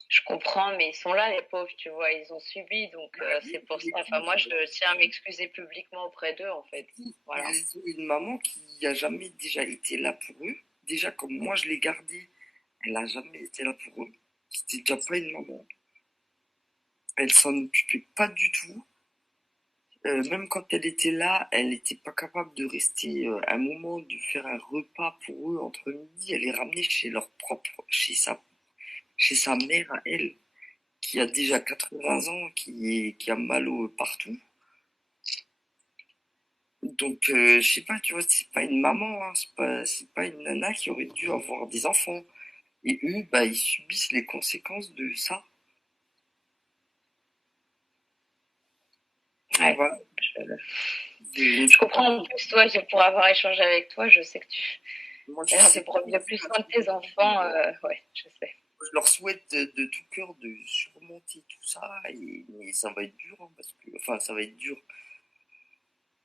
Je comprends, mais ils sont là, les pauvres, tu vois, ils ont subi, donc c'est pour ça. Enfin, moi, je tiens à m'excuser publiquement auprès d'eux, en fait. Voilà. Ils ont une maman qui a jamais déjà été là pour eux. Déjà, comme moi, je l'ai gardée, elle a jamais été là pour eux. C'était déjà pas une maman. Elle s'en occupait pas du tout. Même quand elle était là, elle n'était pas capable de rester un moment, de faire un repas pour eux entre midi. Elle les ramenait chez leur propre, chez sa mère à elle, qui a déjà 80 ans, qui a mal partout. Donc, je sais pas, tu vois, c'est pas une maman, hein, c'est pas une nana qui aurait dû avoir des enfants. Et eux, bah, ils subissent les conséquences de ça. Ouais. Voilà. Je comprends. En plus, toi, pour avoir échangé avec toi, je sais que Moi, tu as de plus soin de tes enfants. Ouais, je sais. je leur souhaite de tout cœur de surmonter tout ça, mais ça va être dur, hein, parce que, enfin, ça va être dur.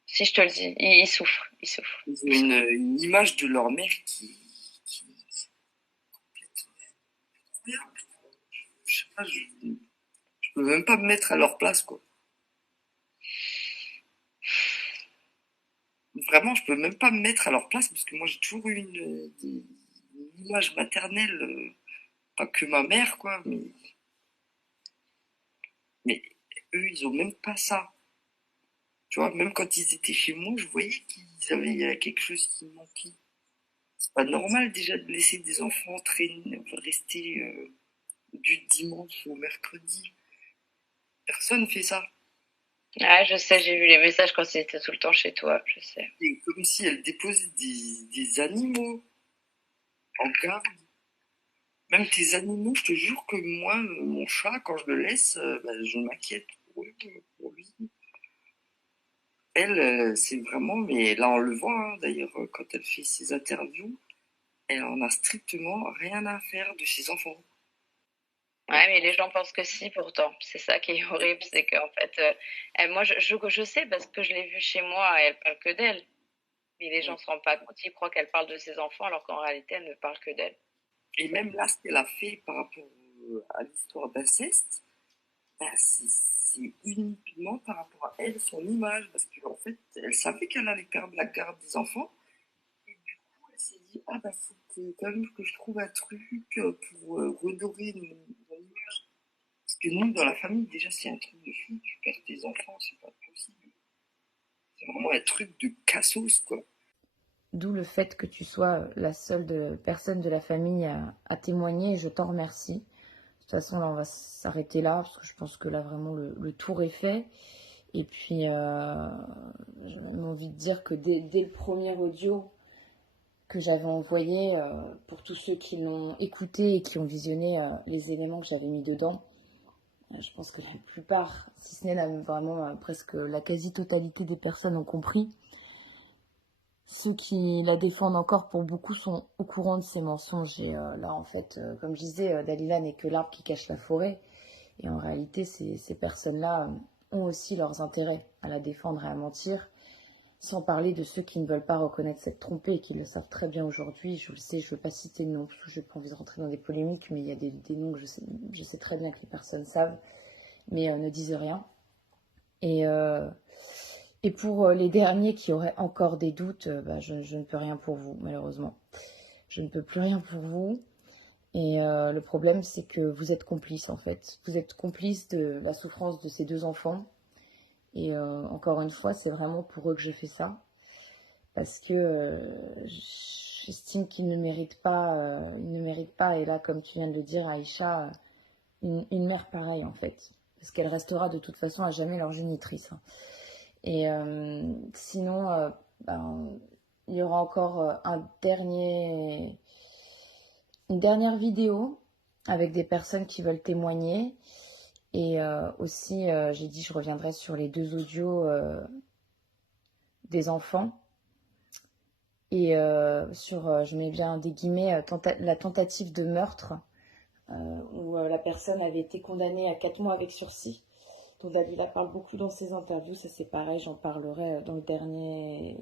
Si je te le dis, ils souffrent, ils souffrent. Ils ont une image de leur mère qui je sais pas, je peux même pas me mettre à leur place, quoi. Vraiment, je peux même pas me mettre à leur place parce que moi, j'ai toujours eu une image maternelle, pas que ma mère, quoi, mais eux, ils ont même pas ça. Tu vois, même quand ils étaient chez moi, je voyais il y avait quelque chose qui me manquait. C'est pas normal déjà de laisser des enfants traîner, rester du dimanche au mercredi. Personne fait ça. Ah, je sais, j'ai vu les messages quand c'était tout le temps chez toi, je sais. C'est comme si elle déposait des animaux en garde. Même tes animaux, je te jure que moi, mon chat, quand je le laisse, bah, je m'inquiète pour eux, pour lui. Elle, c'est vraiment, mais là on le voit, hein, d'ailleurs, quand elle fait ses interviews, elle en a strictement rien à faire de ses enfants. Ouais, mais les gens pensent que si, pourtant. C'est ça qui est horrible, c'est qu'en fait, moi, je sais parce que je l'ai vu chez moi, elle parle que d'elle. Mais les gens se rendent pas compte, ils croient qu'elle parle de ses enfants alors qu'en réalité, elle ne parle que d'elle. Et même là, ce qu'elle a fait par rapport à l'histoire d'inceste, bah, c'est uniquement par rapport à elle, son image, parce qu'en fait, elle savait qu'elle allait perdre la garde des enfants, et du coup, elle s'est dit, ah bah, faut quand même que je trouve un truc pour redorer mon image. Parce que nous, dans la famille, déjà, c'est un truc de fou, tu perds tes enfants, c'est pas possible. C'est vraiment un truc de cassos, quoi. D'où le fait que tu sois la seule personne de la famille à témoigner, et je t'en remercie. De toute façon, là, on va s'arrêter là, parce que je pense que là, vraiment, le tour est fait. Et puis, j'ai même envie de dire que dès le premier audio que j'avais envoyé, pour tous ceux qui l'ont écouté et qui ont visionné les éléments que j'avais mis dedans, je pense que la plupart, si ce n'est vraiment presque la quasi-totalité des personnes ont compris. Ceux qui la défendent encore, pour beaucoup, sont au courant de ces mensonges. Et là, en fait, comme je disais, Dalila n'est que l'arbre qui cache la forêt. Et en réalité, ces personnes-là ont aussi leurs intérêts à la défendre et à mentir. Sans parler de ceux qui ne veulent pas reconnaître s'être trompés et qui le savent très bien aujourd'hui. Je le sais, je ne veux pas citer de noms, parce que je n'ai pas envie de rentrer dans des polémiques, mais il y a des noms que je sais très bien que les personnes savent, mais ne disent rien. Et pour les derniers qui auraient encore des doutes, je ne peux rien pour vous, malheureusement. Je ne peux plus rien pour vous. Et le problème, c'est que vous êtes complices, en fait. Vous êtes complices de la souffrance de ces deux enfants. Et encore une fois, c'est vraiment pour eux que je fais ça. Parce que j'estime qu'ils ne méritent pas, et là, comme tu viens de le dire, Aïcha, une mère pareille, en fait. Parce qu'elle restera de toute façon à jamais leur génitrice. Et sinon, il y aura encore une dernière vidéo avec des personnes qui veulent témoigner. Et aussi, j'ai dit je reviendrai sur les 2 audios des enfants. Et sur, je mets bien des guillemets, la tentative de meurtre, où la personne avait été condamnée à 4 mois avec sursis. Donc Dalila parle beaucoup dans ses interviews, ça c'est pareil, j'en parlerai dans le dernier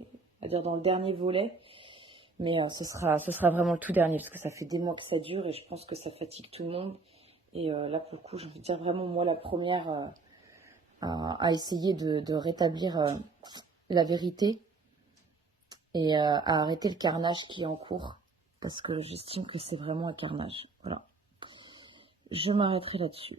volet. Mais ce sera vraiment le tout dernier, parce que ça fait des mois que ça dure et je pense que ça fatigue tout le monde. Et là, pour le coup, j'ai envie de dire vraiment, moi, la première à essayer de rétablir la vérité et à arrêter le carnage qui est en cours, parce que j'estime que c'est vraiment un carnage. Voilà. Je m'arrêterai là-dessus.